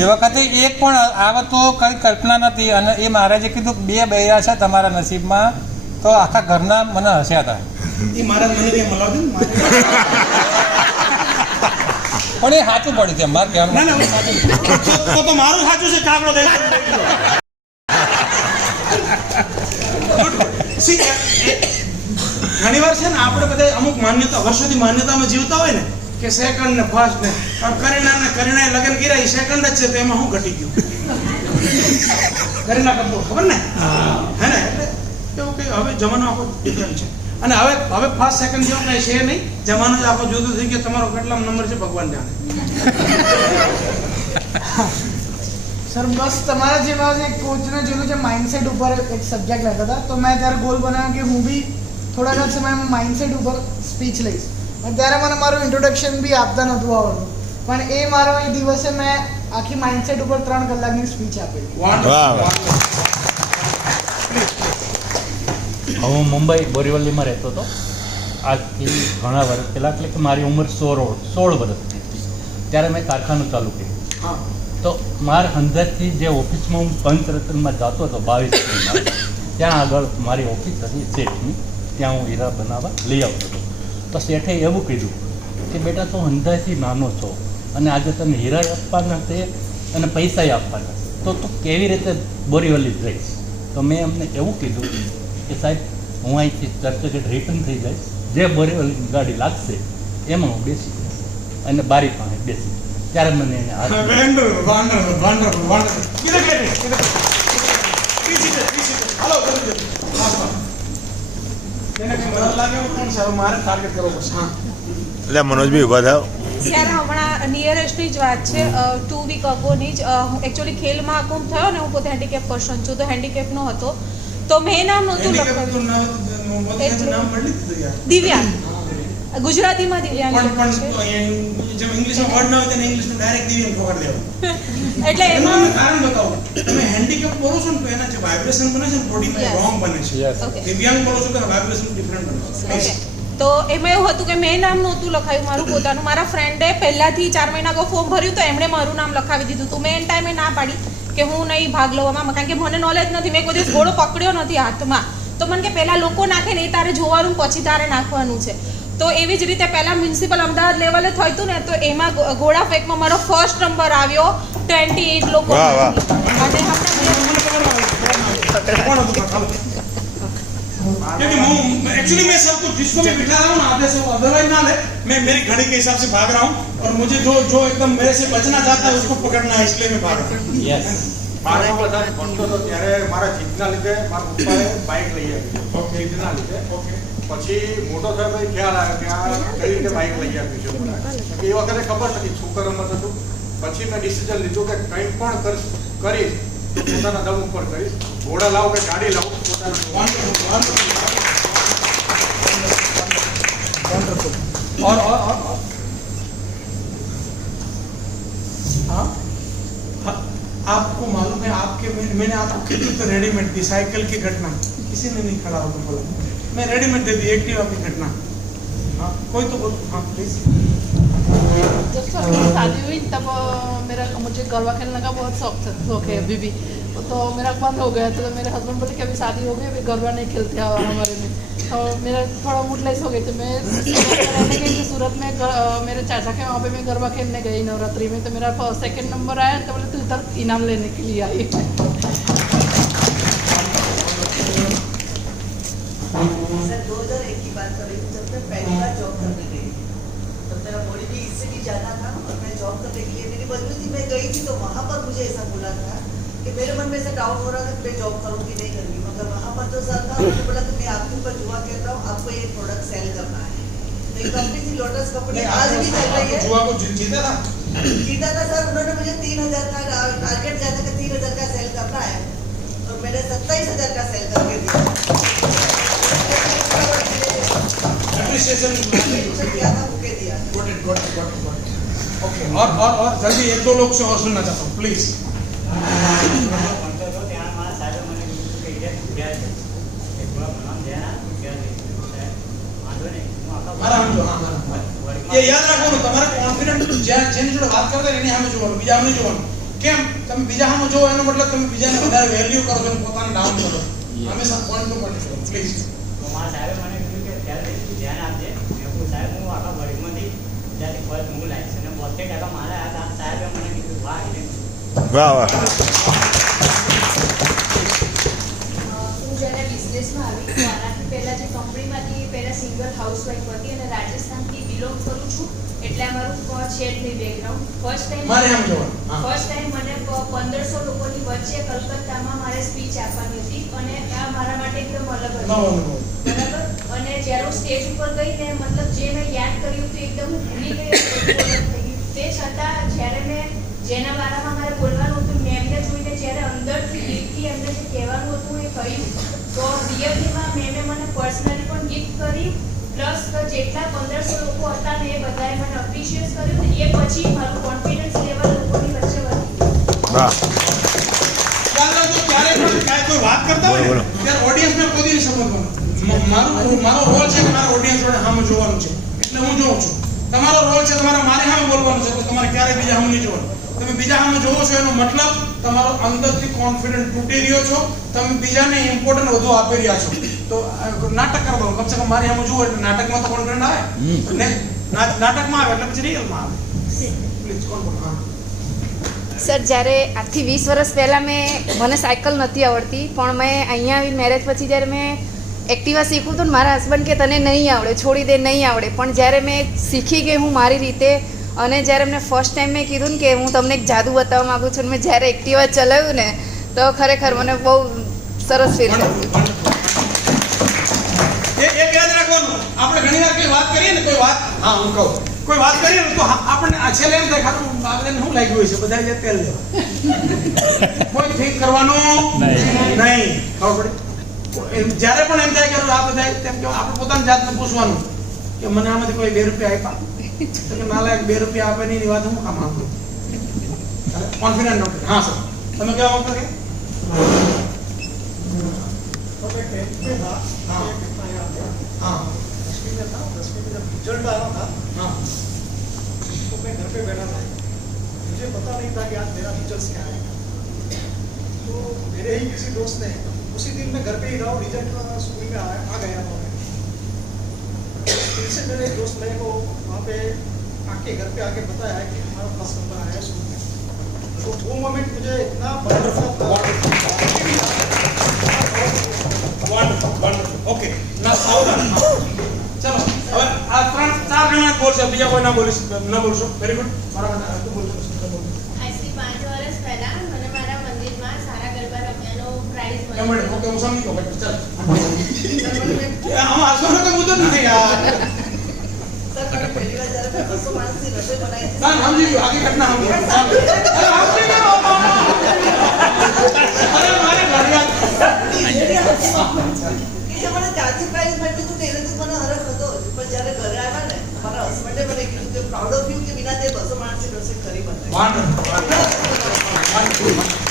એ વખતે, એક પણ આ તો કઈ કલ્પના નથી, અને એ મહારાજે કીધું 2 બૈરા છે તમારા નસીબમાં, તો આખા ઘરના મને હસ્યા હતા। એ મહારાજ મને કે મલાવજો ને પણ એ સાચું પડ્યું છે મારે કહેવાનું। ના ના તો મારું સાચું છે, કાગડો દે ઘણી વાર છે ને આપણે બધા અમુક માન્યતા વર્ષોથી માન્યતામાં જીવતા હોય ને કે કે સેકન્ડ ને ફર્સ્ટ ને કરીનાએ લગ્ન કર્યા એ સેકન્ડ જ છે, તો એમાં શું ઘટી ગયું? કરીના કપૂર ખબર ને હે ને? એટલે એવું કે હવે જમાનો આખો ડિફરન્ટ છે, અને હવે ફર્સ્ટ સેકન્ડ જેવું કઈ છે નહીં, જમાનો જ આખો જુદો થઈ ગયો. તમારો કેટલા નંબર છે ભગવાન જાણે. સર બસ તમારા જેવા એક કોચને જોયું છે માઇન્ડસેટ ઉપર એક સબ્જેક્ટ લેતા હતા, તો મેં ત્યારે ગોલ બનાવ્યો કે હું બી થોડાક જ સમયમાં માઇન્ડસેટ ઉપર સ્પીચ લઈશ. અને ત્યારે મને મારું ઇન્ટ્રોડક્શન બી આપતા નહોતું આવડતું, પણ એ મારો એ દિવસે મેં આખી માઇન્ડસેટ ઉપર 3 કલાકની સ્પીચ આપેલી. હું મુંબઈ બોરીવલીમાં રહેતો હતો આજથી ઘણા વર્ષ પહેલાં, એટલે કે મારી ઉંમર 16 વર્ષની હતી ત્યારે મેં કારખાનું ચાલુ કર્યું. તો મારા અંદરથી જે ઓફિસમાં હું પંચરત્નમાં જતો હતો 22 ત્યાં આગળ મારી ઓફિસ હતી શેઠની, ત્યાં હું હીરા બનાવવા લઈ આવતો હતો. તો શેઠે એવું કીધું કે બેટા તું અંદાજથી નાનો છો અને આજે તને હીરા આપવાના છે અને પૈસા આપવાના છે, તો તું કેવી રીતે બોરીવલી જઈશ? તો મેં એમને એવું કીધું કે સાહેબ હું અહીંથી ચર્ચગેટ રિટર્ન થઈ જાય, જે બોરીવલીની ગાડી લાગશે એમાં હું બેસી જઈશ અને બારી પાસે બેસી. ત્યારે મને એને એટલે મનોજભાઈ ઉભા થાવ. ત્યારે હમણાં નિયરેસ્ટની જ વાત છે, 2 વીક અગોની જ એકચ્યુઅલી ખેલ મહાકુંભ થયો ને, હું પોતે હેન્ડીકેપ પર્સન છું, તો હેન્ડીકેપનો હતો, તો મેં નામ નહોતું લખાવ્યું. દિવ્યાંગ ગુજરાતીમાં દિવ્યાંગ એટલે એમાં કારણ બતાવો. તમે હેન્ડીકેપ બોલો છો ને તો એના જે વાઇબ્રેશન બને છે ને બોડીમાં રોંગ બને છે. દિવ્યાંગ બોલો છો તો વાઇબ્રેશન ડિફરન્ટ બને છે. તો એમાં એવું હતું કે મેં નામ નહોતું લખાયું મારું પોતાનું. મારા ફ્રેન્ડે પહેલાથી 4 મહિના અગાઉ ફોર્મ ભર્યું તો એમણે મારું નામ લખાવી દીધું. તો મેં એન ટાઈમે ના પાડી કે હું નહીં ભાગ લેવામાં, કારણ કે મને નોલેજ નથી, મેં કોઈ દિવસ ઘોડો પકડ્યો નથી હાથમાં. તો મને કે પહેલાં લોકો નાખે ને એ તારે જોવાનું, પછી તારે નાખવાનું છે. તો એવી જ રીતે પહેલાં મ્યુનિસિપલ અમદાવાદ લેવલે થયું હતું ને, તો એમાં ઘોડા ફેંકમાં મારો ફર્સ્ટ નંબર આવ્યો 28 લોકો. क्योंकि एक्चुअली मैं सब कुछ जिसको भी बिठा रहा हूँ ना आधे से वो अदरवाइज ना ले, मैं मेरी घड़ी के हिसाब से भाग रहा हूँ और मुझे जो एकदम मेरे से बचना चाहता है उसको पकड़ना है, इसलिए मैं भाग रहा हूँ. યસ મારે બધા ભણતો હતો ત્યારે મારા જીતના લીધે મારા પપ્પાએ બાઇક લઈ આપી. જીતના લીધે પછી મોટો થયો પછી ખ્યાલ આવ્યો કે આ કઈ રીતે બાઇક લઈ આપ્યું છે મને. એ વખતે ખબર નથી, છોકર રમત હતું. પછી મેં ડિસિઝન લીધું કે કંઈ પણ કરીશ તો પોતાના દમ ઉપર કરીશ. ઘોડા લાવો કે ગાડી લાવો, और हाँ, आपको मालूम है आपके मैंने आपको कितनी तो रेडीमेड दी साइकिल की घटना, किसी ने नहीं खड़ा होकर बोला, मैं रेडीमेड दे दी एक्टिवा की घटना. हाँ कोई तो बोलो. हाँ प्लीज. जब सर मेरी शादी हुई तब मुझे गरबा खेलने का बहुत शौक है अभी भी. तो मेरा बंद हो गया, तो मेरे हस्बैंड बोले कि अभी शादी हो गई, अभी गरबा नहीं खेलते हमारे में. तो मेरा थोड़ा मूडलेस हो गई, तो मैं रहने गई थी सूरत में मेरे चाचा के, वहाँ पे मैं गरबा खेलने गई नवरात्रि में. तो मेरा 2nd नंबर आया, तो बोले तू इधर इनाम लेने के लिए आई. सर 2001 की बात कर रही हूँ, जब मैं पहली बार जॉब करने गई तब मेरा बॉडी भी इससे भी ज़्यादा था और मैं जॉब करने के लिए मेरी मजबूरी थी. मैं गई थी तो वहाँ पर मुझे ऐसा बोला था कि मेरे मन में ऐसा डाउट हो रहा था कि मैं जॉब करूँगी नहीं करूँगी, मगर वहाँ पर तो सर था, उन्होंने बोला कि मैं आपके ऊपर जुआ खेल रहा हूँ, आपको ये प्रोडक्ट सेल करना है. तो एक कंपनी थी लोटस कंपनी, आज भी चल रही है. जुआ को जीता था सर. उन्होंने मुझे 3000 का टारगेट दिया था कि 3000 का सेल करना है, और मैंने 27000 का सेल करके दिया. ओके. और जल्दी 1-2 लोग से और सुनना चाहता हूँ प्लीज. ये याद રાખો તમારે કોન્ફિડન્ટ જેની જોડે વાત કરતા એની સામે જોવાનું, બીજા સામે જોવાનું. કેમ તમે બીજા સામે જોવો એનો મતલબ તમે બીજાને વધારે વેલ્યુ કરો છો અને પોતાને ડાઉન કરો. હંમેશા પોઈન્ટ ટુ પોઈન્ટ કરો પ્લીઝ. તો મારા સાહેબે મને કીધું કે ત્યારે ધ્યાન આપજે. મેં સાહેબ હું આખા વર્ગમાંથી ત્યાંથી ફર્સ્ટ હું લાવીશ અને 72% મારા હતા. સાહેબે મને કીધું વાહ. વાહ વાહ. હું જ્યારે બિઝનેસમાં આવી તો આનાથી પહેલાં જે કંપનીમાંથી પહેલાં સિંગલ હાઉસવાઈફ હતી અને રાજસ્થાનથી બિલોંગ કરું છું, એટલે અમારું છે જ નહીં બેકગ્રાઉન્ડ. ફર્સ્ટ ટાઈમ મને 1500 લોકોની વચ્ચે કલકત્તામાં મારે સ્પીચ આપવાની હતી અને આ મારા માટે એકદમ અલગ હતું, બરાબર. અને જ્યારે હું સ્ટેજ ઉપર ગઈ ને મતલબ જે મેં યાદ કર્યું હતું એકદમ ભૂલી ગઈ, તે છતાં જ્યારે મેં જેના બારામાં મારે બોલવાનું હતું મેમને જોઈને જ્યારે અંદરથી દિલથી એમને જે કહેવાનું હતું એ કહ્યું, તો રિયલીમાં મેમે મને પર્સનલી પણ ગિફ્ટ કરી, પ્લસ જેટલા 1500 લોકો હતા ને એ બધાએ મને અપ્રિશિએટ કર્યું ને એ પછી મારું કોન્ફિડન્સ લેવલ લોકોની વચ્ચે વધી કોઈ વાત કરતા હોય ને ત્યારે ઓડિયન્સને કોઈ દિવસ સમજવાનું. મારો રોલ છે કે મારા ઓડિયન્સ જોડે સામે જોવાનું છે, એટલે હું જોઉં છું. તમારો રોલ છે તમારે મારે સામે બોલવાનું છે, તો તમારે ક્યારેય બીજા સામે નહીં જોવાનું. તમે બીજા સામે જોવો છો એનો મતલબ તમારો અંદરથી કોન્ફિડન્સ તૂટી રહ્યો છો, તમે બીજાને ઇમ્પોર્ટન્ટ વધુ આપી રહ્યા છો. તો નાટક કરવાનું કમસે કમ મારી સામે જુઓ એટલે નાટકમાં તો કોન્ફિડન્ટ આવે ને, નાટકમાં આવે એટલે પછી રિયલમાં આવે. પ્લીઝ કોણ બોલો? સર, જ્યારે આજથી 20 વર્ષ પહેલાં મને સાયકલ નથી આવડતી, પણ મેં અહીંયા આવીને મેરેજ પછી જ્યારે મેં એક્ટિવા શીખું તો મારા હસબન્ડ કે તને નહીં આવડે, છોડી દે, નહીં આવડે. પણ જ્યારે મેં શીખી ગઈ હું મારી રીતે, અને જ્યારે મેં ફર્સ્ટ ટાઈમ મેં કીધું ને કે હું તમને એક જાદુ બતાવવા માગું છું, મેં જ્યારે એક્ટિવા ચલાવ્યું ને તો ખરેખર મને બહુ સરસ ફીલ થયું. એક યાદ રાખવાનું, આપણે ઘણી વાર કોઈ વાત કરીએ ને, કોઈ વાત કોઈ વાત કરીએ ને તો આપણને છેલ્લે એમ થાય ખાતું આગળ શું લાગ્યું હોય છે, બધા જે તેલ લેવા કોઈ ઠીક કરવાનું નહીં. ખબર પડે જ્યારે પણ એમ થાય કે આ બધા તેમ કે આપણે પોતાની જાતને પૂછવાનું કે મને આમાંથી કોઈ 2 રૂપિયા આપ્યા, તો કે નાલાયક 2 રૂપિયા આપે નહીં, વાત હું કામ આપું. Confident not. હા સર, તમે કેવા માંગતો કે रिजल्ट आया था, तो मैं घर पे बैठा था, मुझे पता नहीं था कि आज मेरा रिजल्ट क्या है. तो मेरे ही किसी दोस्त ने उसी दिन मैं घर पे ही रहा, रिजल्ट स्कूल में आ गया था. फिर से मेरे एक दोस्त मेरे को वहाँ पे आके घर पे आके बताया कि हमारा फर्स्ट नंबर आया स्कूल में. तो वो मोमेंट मुझे इतना ઓકે ના સાવધાન. ચલો હવે આ 3-4 જણા બોલશે, બીજા કોઈ ના બોલીશ, ના બોલશો. Very good. મારા તું બોલજો. આજથી 5 વર્ષ પહેલા મને મારા મંદિરમાં સારા ગરબા રમ્યાનો પ્રાઇઝ મળ્યો. ઓકે, હું સમજી ગયો. ચાલ આમાં હસવાનો તો મુદ્દો નથી યાર. સર, મને પહેલી વાર જ્યારે 200 માણસની રસોઈ બનાવી હતી. ના સમજી ગયો, આખી ઘટના સમજી ગયો. અરે મારે ઘડિયાળ કે મને ત્યાંથી પ્રાઇઝ મળ્યું હતું તેને તો મને હરખ હતો, પણ જ્યારે ઘરે આવ્યા ને મારા હસબન્ડે મને કીધું કે પ્રાઉડ ઓફ યુ કે વિના તે 200 માણસની રસોઈ કરી બનાવી.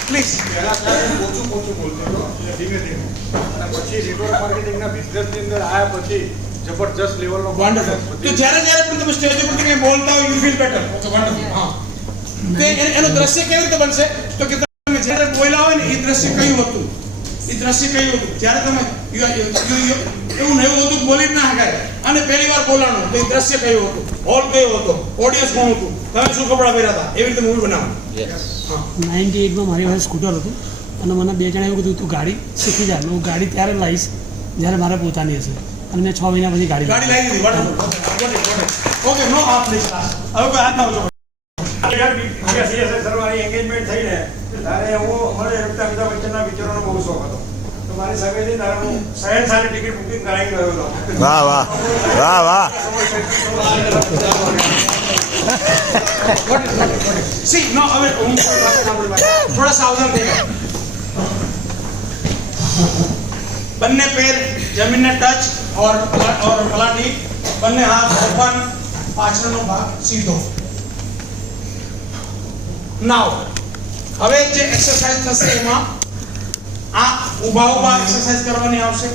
પ્લીઝ પહેલા ત્યારે ઓછું બોલતો હતો, ધીમે ધીમે, અને પછી નેટવર્ક માર્કેટિંગના બિઝનેસની અંદર આવ્યા પછી જબરજસ્ત લેવલનો વન્ડરફુલ. તો જ્યારે પણ તમે સ્ટેજ ઉપર કંઈ બોલતા હોય you feel better. Okay, wonderful. હા, તો એનું દ્રશ્ય કેવી રીતે બનશે? તો કે તમે જ્યારે બોલ્યા હોય ને એ દ્રશ્ય કયું હતું, જ્યારે તમે એવું હતું બોલી જ ના શકાય અને પહેલી વાર બોલાણું તો એ દ્રશ્ય કયું હતું, હોલ કયો હતો, ઓડિયન્સ કોણ હતું, તમે શું કપડાં પહેર્યા હતા, એવી રીતે મૂવી બનાવો. 98માં મારી પાસે સ્કૂટર હતું અને મને 2 જણા એવું કીધું તું ગાડી શીખી જા, હું ગાડી ત્યારે લાવીશ જ્યારે મારે પોતાની હશે, અને મેં 6 મહિના પછી ગાડી લાવી દીધી. ઓકે, નો હાથ પ્લીઝ. હવે કોઈ હાથ ના આવજો. એંગેજમેન્ટ થઈ ને ત્યારે હું અમારે અમિતાભ બચ્ચનના પિક્ચરોનો બહુ શોખ હતો, તો મારી સામેથી તારે હું શહેનશાહની ટિકિટ બુકિંગ કરાવી ગયો હતો. વાહ વાહ વાહ વાહ. સી નો હવે હું થોડા સાવધાન થઈ જાઓ. બંને पैर જમીનને ટચ और પલાટી, બંને હાથ ઓપન, પાછળનો ભાગ સીધો. નાવ હવે જે એક્સરસાઇઝ થશે એમાં આ ઊભા એક્સરસાઇઝ કરવાની આવશે.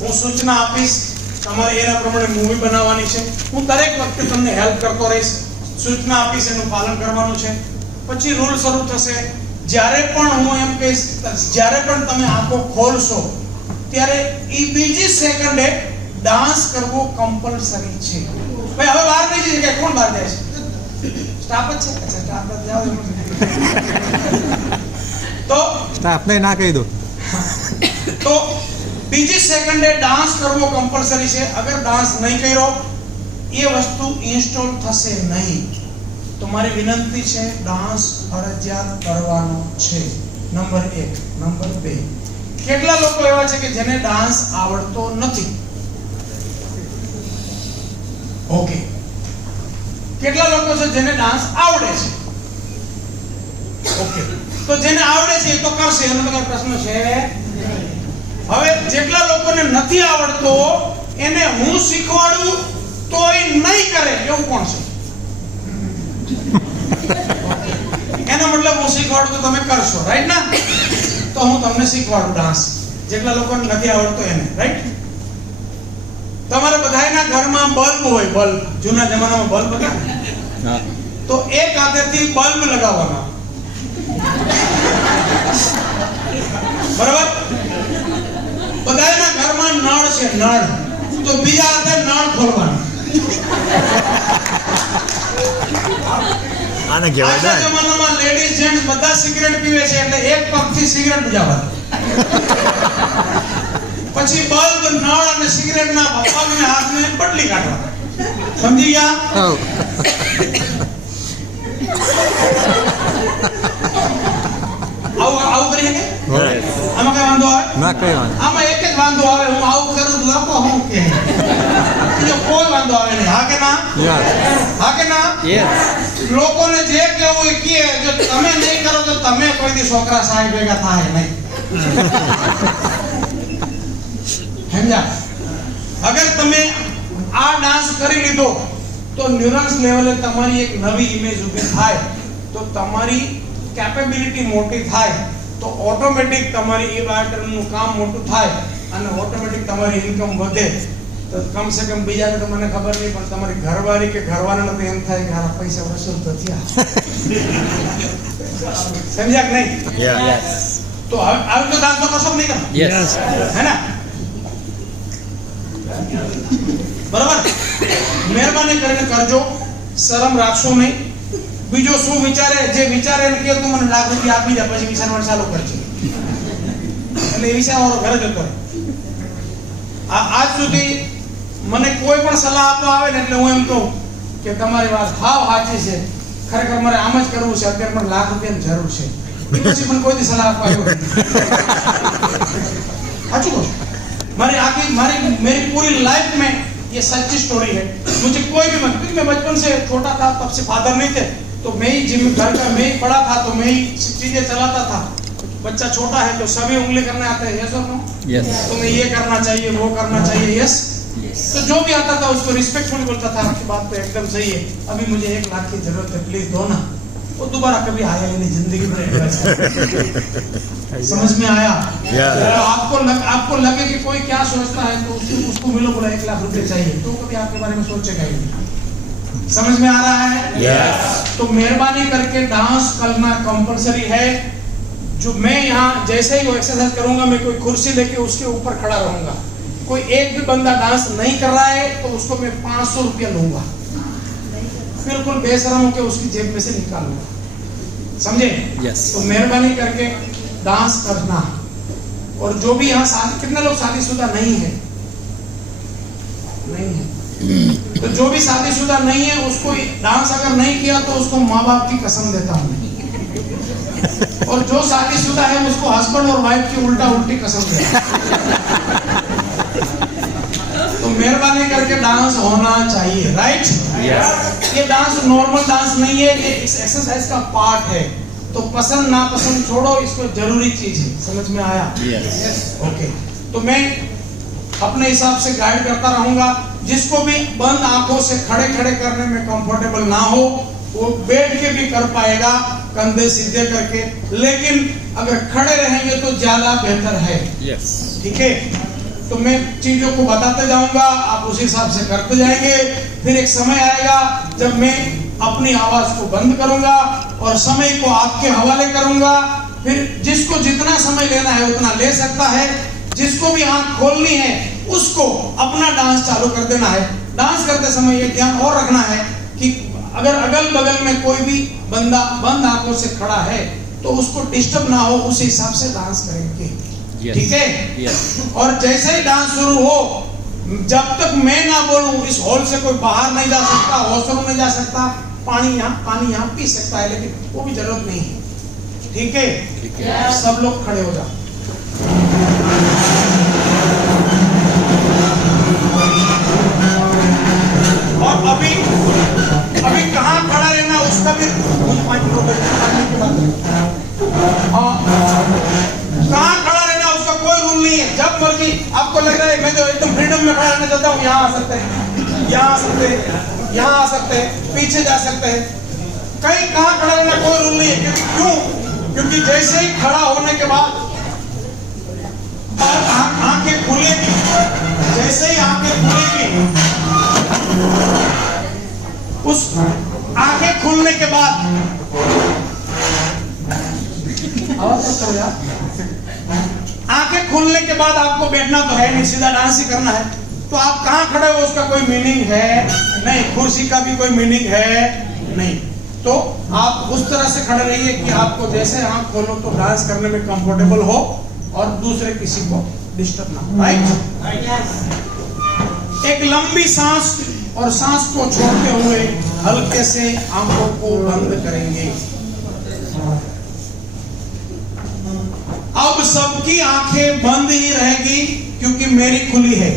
હું સૂચના આપીશ, તમારે એના પ્રમાણે મૂવી બનાવવાની છે. હું દરેક વખતે તમને હેલ્પ કરતો રહીશ, સૂચના આપીશ, એનું પાલન કરવાનું છે. પછી રૂલ શરૂ થશે. જ્યારે પણ હું એમ કહીશ, જ્યારે પણ તમે આંખો ખોલશો ત્યારે એ બીજી સેકન્ડે ડાન્સ કરવો કમ્પલસરી છે. ભાઈ હવે બહાર નહીં જઈ શકાય. કોણ બહાર જાય છે? સ્ટાફ જ છે. અચ્છા, સ્ટાફ જ જાવ. તો સ્ટાફને ના કહી દો. તો બીજી સેકન્ડે ડાન્સ કરવો કમ્પલસરી છે. અગર ડાન્સ નહીં કર્યો એ વસ્તુ ઇન્સ્ટોલ થશે નહીં. તો મારી વિનંતી છે, ડાન્સ ફરજિયાત કરવાનો છે. નંબર 1. નંબર 2, કેટલા લોકો એવા છે કે જેને ડાન્સ આવડતો નથી? ઓકે. કેટલા લોકો છે જેને ડાન્સ આવડે છે? ઓકે. તો જેને આવડે છે એ તો કરશે, એનો તો કઈ પ્રશ્ન છે. હવે જેટલા લોકોને નથી આવડતો એને હું શીખવાડું તો એ નહીં કરે એવું કોણ છે? એનો મતલબ હું શીખવાડું તો તમે કરશો, રાઈટ ના? તો હું તમને શીખવાડું ડાન્સ, જેટલા લોકોને નથી આવડતો એને, રાઈટ? તમારા બધાના ઘરમાં બલ્બ હોય, બલ્બ જૂના જમાનામાં બલ્બ હતા, તો એક હાથેથી બલ્બ લગાવવાના, બરાબર? બધાના ઘરમાં નળ છે, નળ, તો બીજા હાથે નળ ખોલવાનું. આને કહેવાય આજના જમાનામાં લેડીઝ જેન્ટ્સ બધા સિગરેટ પીવે છે એટલે એક પગથી સિગરેટ બુજાવવાની, પછી બલ્બ, નળ અને સિગરેટના પગને હાથને બદલી કાઢવા. સમજી ગયા? આવું કરીએ કે આમાં કઈ વાંધો આવે? ના, કઈ વાંધો. આમાં એક જ વાંધો આવે, હું આવું કરું તો લોકો હું કે બીજો કોઈ વાંધો આવે નહીં. હા કે ના? હા કે ના? લોકોને જે કહેવું એ કહે. જો તમે નહીં કરો તો તમે કોઈ દી છોકરા સાહેબ ભેગા થાય નહીં. સમજ્યા? અગર તમે આ ડાન્સ કરી લીધો તો ન્યુરોન્સ લેવલે તમારી એક નવી ઇમેજ ઊભી થાય, તો તમારી કેપેબિલિટી મોટી થાય, તો ઓટોમેટિક તમારી એ બાયોટર્નનું કામ મોટું થાય અને ઓટોમેટિક તમારી ઇન્કમ વધે. તો કમ સે કમ બીજાને તો મને ખબર નહીં, પણ તમારી ઘરવાળી કે ઘરવાળાને તો એમ થાય કે આ પૈસા વસૂલ તો થયા. સમજ્યા કે નહીં? તો આવી તો ડાન્સ તો કરશો કે નહીં કરો? હે ને? બરાબર? મહેરબાની કરીને કરજો, શરમ રાખશો નહીં. બીજો શું વિચારે, જે વિચારે એને કે તું મને લાખ રૂપિયા આપી દે, પછી વિચારવાનું ચાલુ કરજે, એટલે એ વિચારવાળો ઘરે જતો રહે. આજ સુધી મને કોઈ પણ સલાહ આપવા આવે ને એટલે હું એમ કહું કે તમારી વાત હાવ સાચી છે, ખરેખર મારે આમ જ કરવું છે, અત્યારે મને લાખ રૂપિયાની જરૂર છે. પછી મને કોઈ સલાહ આપવા આવ્યો નથી. સાચું કહું? मेरी पूरी लाइफ में ये सच्ची स्टोरी है. मुझे कोई भी मत, क्योंकि मैं बचपन से छोटा था, तब से फादर नहीं थे, तो मैं ही जिम घर का मैं ही बड़ा था, तो मैं ही चीजें चलाता था. बच्चा छोटा है तो सभी उंगली करने आते हैं, यस और नो? तो मैं ये करना चाहिए, वो करना चाहिए, यस. तो जो भी आता था उसको रिस्पेक्टफुल बोलता था, आपकी बात तो एकदम सही है, अभी मुझे 1 लाख की जरूरत है, प्लीज दो ना. वो दोबारा कभी आया ही नहीं जिंदगी में. समझ में आया? आपको लगे कि कोई क्या सोचता है तो उसको मिलो, बोला 1 लाख रुपए चाहिए, तो कभी आपके बारे में सोचेगा ही नहीं. समझ में आ रहा है? तो मेहरबानी करके डांस करना कंपलसरी है. जो मैं यहाँ जैसे ही वो एक्सरसाइज करूंगा, मैं कोई कुर्सी लेके उसके ऊपर खड़ा रहूंगा. कोई एक भी बंदा डांस नहीं कर रहा है तो उसको मैं 500 रुपया लूंगा, बिल्कुल बेशरम होकर उसकी जेब में से निकालूंगा. समझे? तो मेहरबानी करके डांस करना. और जो भी यहाँ कितने लोग शादीशुदा नहीं है? नहीं है. तो जो भी शादीशुदा नहीं है उसको डांस अगर नहीं किया तो उसको माँ बाप की कसम देता हूँ. और जो शादीशुदा है उसको हस्बैंड और वाइफ की उल्टा उल्टी कसम देता. तो मेहरबानी करके डांस होना चाहिए, राइट? ये डांस नॉर्मल डांस नहीं है, ये एक्सरसाइज का पार्ट है. तो पसंद नापसंद छोड़ो, इसको जरूरी चीज है. समझ में आया? ओके. तो मैं अपने हिसाब से गाइड करता रहूंगा. जिसको भी बंद आंखों से खड़े खड़े करने में कंफर्टेबल ना हो वो बैठ के भी कर पाएगा, कंधे सीधे करके. लेकिन अगर खड़े रहेंगे तो ज्यादा बेहतर है. ठीक है? तो मैं चीजों को बताते जाऊंगा, आप उस हिसाब से करते जाएंगे. फिर एक समय आएगा जब मैं अपनी आवाज को बंद करूंगा और समय को आपके हवाले करूंगा. फिर जिसको जितना समय लेना है उतना ले सकता है. जिसको भी आंख खोलनी है उसको अपना डांस चालू कर देना है. डांस करते समय ये ध्यान और रखना है कि अगर अगल बगल में कोई भी बंदा बंद आंखों से खड़ा है तो उसको डिस्टर्ब ना हो, उस हिसाब से डांस करेंगे. ठीक है? और जैसे ही डांस शुरू हो, जब तक मैं ना बोलूं इस हॉल से कोई बाहर नहीं जा सकता, वॉशरूम नहीं जा सकता, पानी यहाँ पी सकता है, लेकिन वो भी जरूरत नहीं है। ठीक है? सब लोग खड़े हो जाओ। और अभी कहाँ खड़ा रहना उसका भी कहाँ खड़ा रहना उसका कोई रूल नहीं है। जब मर्जी आपको लग रहा है मैं तो एकदम फ्रीडम में खड़ा रहना चाहता हूँ, यहाँ आ सकते हैं, यहाँ आ सकते हैं, यहाँ आ सकते हैं, पीछे जा सकते हैं, कहीं कहाँ खड़ा रहना कोई रूल नहीं है। क्योंकि जैसे ही खड़ा होने के बाद और आंखें खुलेगी, जैसे ही आंखें खुलेगी, उस आंखें खुलने के बाद आंखें खुलने के बाद आपको बैठना तो है नहीं, सीधा डांस ही करना है। तो आप कहाँ खड़े हो उसका कोई मीनिंग है नहीं, कुर्सी का भी कोई मीनिंग है नहीं। तो आप उस तरह से खड़े रहिए कि आपको जैसे आंख खोलो तो डांस करने में कंफर्टेबल हो और दूसरे किसी को डिस्टर्ब ना हो। राइट? एक लंबी सांस और सांस को छोड़ते हुए हल्के से आंखों को बंद करेंगे। अब सबकी आंखें बंद ही रहेगी क्योंकि मेरी खुली है।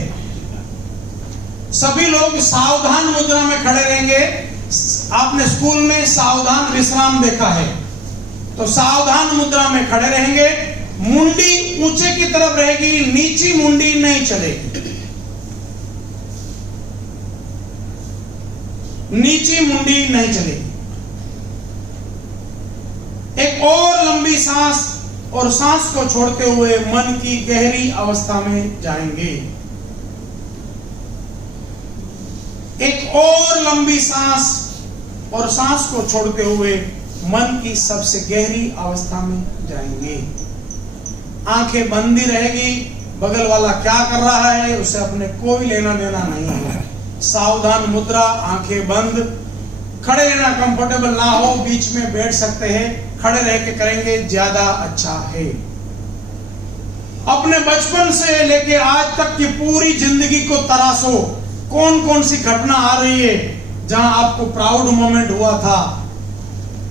सभी लोग सावधान मुद्रा में खड़े रहेंगे। आपने स्कूल में सावधान विश्राम देखा है, तो सावधान मुद्रा में खड़े रहेंगे। मुंडी ऊंचे की तरफ रहेगी, नीची मुंडी नहीं चलेगी। नीची मुंडी नहीं चलेगी। एक और लंबी सांस और सांस को छोड़ते हुए मन की गहरी अवस्था में जाएंगे। एक और लंबी सांस और सांस को छोड़ते हुए मन की सबसे गहरी अवस्था में जाएंगे। आंखें बंद ही रहेगी। बगल वाला क्या कर रहा है उससे अपने कोई लेना देना नहीं है। सावधान मुद्रा, आंखें बंद। खड़े रहना कंफर्टेबल ना हो, बीच में बैठ सकते हैं, खड़े रह के करेंगे ज्यादा अच्छा है। अपने बचपन से लेके आज तक की पूरी जिंदगी को तराशो। कौन कौन सी घटना आ रही है जहां आपको प्राउड मोमेंट हुआ था,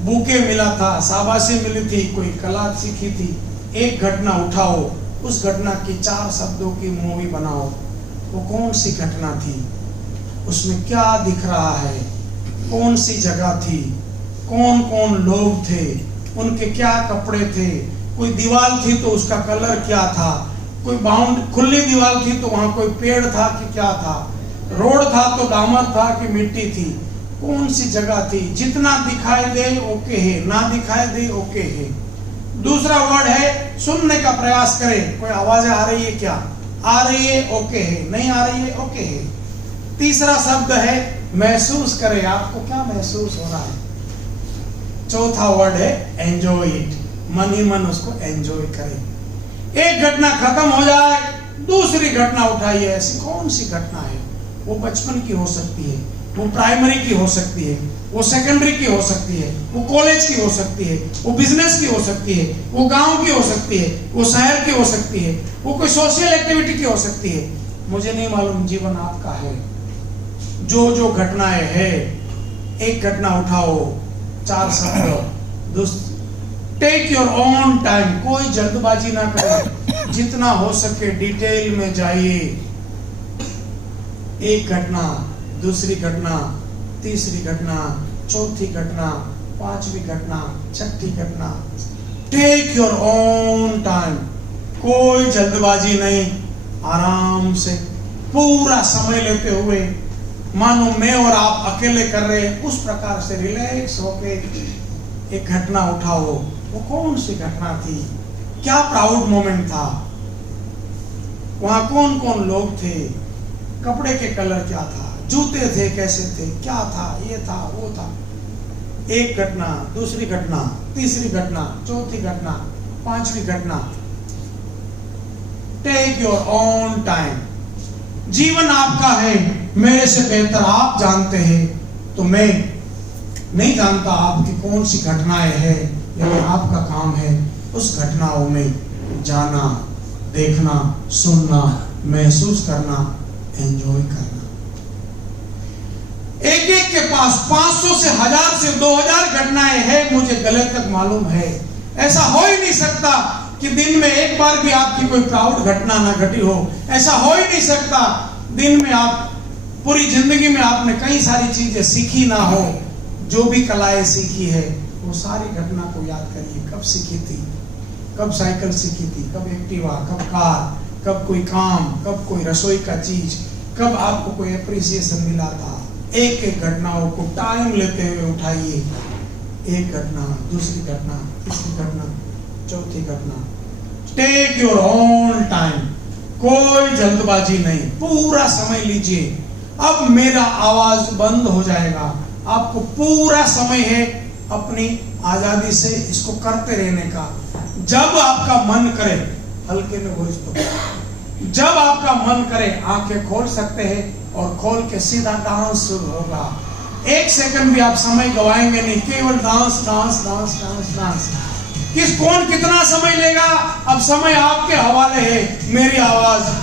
बुके मिला था, शाबाशी मिली थी, कोई कला सीखी थी। एक घटना उठाओ, उस घटना की 4 शब्दों की मूवी बनाओ। वो कौन सी घटना थी, उसमें क्या दिख रहा है, कौन सी जगह थी, कौन कौन लोग थे, उनके क्या कपड़े थे, कोई दीवार थी तो उसका कलर क्या था, कोई बाउंड खुली दीवार थी तो वहां कोई पेड़ था कि क्या था, रोड था तो डामर था कि मिट्टी थी, कौन सी जगह थी। जितना दिखाई दे ओके है, ना दिखाई दे ओके है। दूसरा वर्ड है सुनने का प्रयास करें। कोई आवाजें आ रही है क्या, आ रही है ओके है, नहीं आ रही है ओके है। तीसरा शब्द है महसूस करें, आपको क्या महसूस हो रहा है। चौथा वर्ड है एंजॉय इट, मन ही मन उसको एंजॉय करें। एक घटना खत्म हो जाए, दूसरी घटना उठाइए। ऐसी कौन सी घटना है, वो बचपन की हो सकती है, वो प्राइमरी की हो सकती है, वो सेकेंडरी की हो सकती है, वो कॉलेज की हो सकती है, वो बिजनेस की हो सकती है, वो गांव की हो सकती है, वो शहर की हो सकती है, वो कोई सोशल एक्टिविटी की हो सकती है। मुझे नहीं मालूम, जीवन आपका है। जो जो घटनाएं है, एक घटना उठाओ, 4 शब्द। टेक योर ओन टाइम, कोई जल्दबाजी ना करें, जितना हो सके डिटेल में जाइए। एक घटना, दूसरी घटना, तीसरी घटना, चौथी घटना, 5वीं घटना, 6ठी घटना। टेक योर ओन टाइम, कोई जल्दबाजी नहीं, आराम से पूरा समय लेते हुए, मानो मैं और आप अकेले कर रहे हैं उस प्रकार से रिलैक्स होके एक घटना उठाओ। वो कौन सी घटना थी, क्या प्राउड मोमेंट था, वहां कौन कौन लोग थे, कपड़े के कलर क्या था, जूते थे कैसे थे, क्या था, ये था वो था। एक घटना, दूसरी घटना, तीसरी घटना, चौथी घटना, 5वीं घटना। Take your own time. जीवन आपका है, मेरे से बेहतर आप जानते हैं, तो मैं नहीं जानता आपकी कौन सी घटनाएं हैं, लेकिन आपका काम है उस घटनाओं में जाना, देखना, सुनना, महसूस करना, एंजॉय करना। एक एक के पास 500 से 1000 से 2000 घटनाएं हैं, मुझे गले तक मालूम है। ऐसा हो ही नहीं सकता कि दिन में एक बार भी आपकी कोई प्राउड घटना ना घटी हो। ऐसा हो ही नहीं सकता दिन में आप पूरी जिंदगी में आपने कई सारी चीजें सीखी ना हो। जो भी कलाएं सीखी है वो सारी घटना को याद करिए। कब सीखी थी, कब साइकिल सीखी थी, कब एक्टिवा, कब कार, कब कोई काम, कब कोई रसोई का चीज, कब आपको कोई अप्रिसिएशन मिला था। एक एक घटनाओं को टाइम लेते हुए उठाइए। एक घटना, दूसरी घटना, तीसरी घटना, चौथी घटना। टेक योर ओन टाइम, कोई जल्दबाजी नहीं, पूरा समय लीजिए। अब मेरा आवाज बंद हो जाएगा, आपको पूरा समय है अपनी आजादी से इसको करते रहने का। जब आपका मन करे, हल्के में वॉइस तो, जब आपका मन करे आंखें खोल सकते हैं और खोल के सीधा डांस शुरू होगा। 1 सेकंड भी आप समय गवाएंगे नहीं, केवल dance dance dance dance dance. कौन कितना समय लेगा, अब समय आपके हवाले है। मेरी आवाज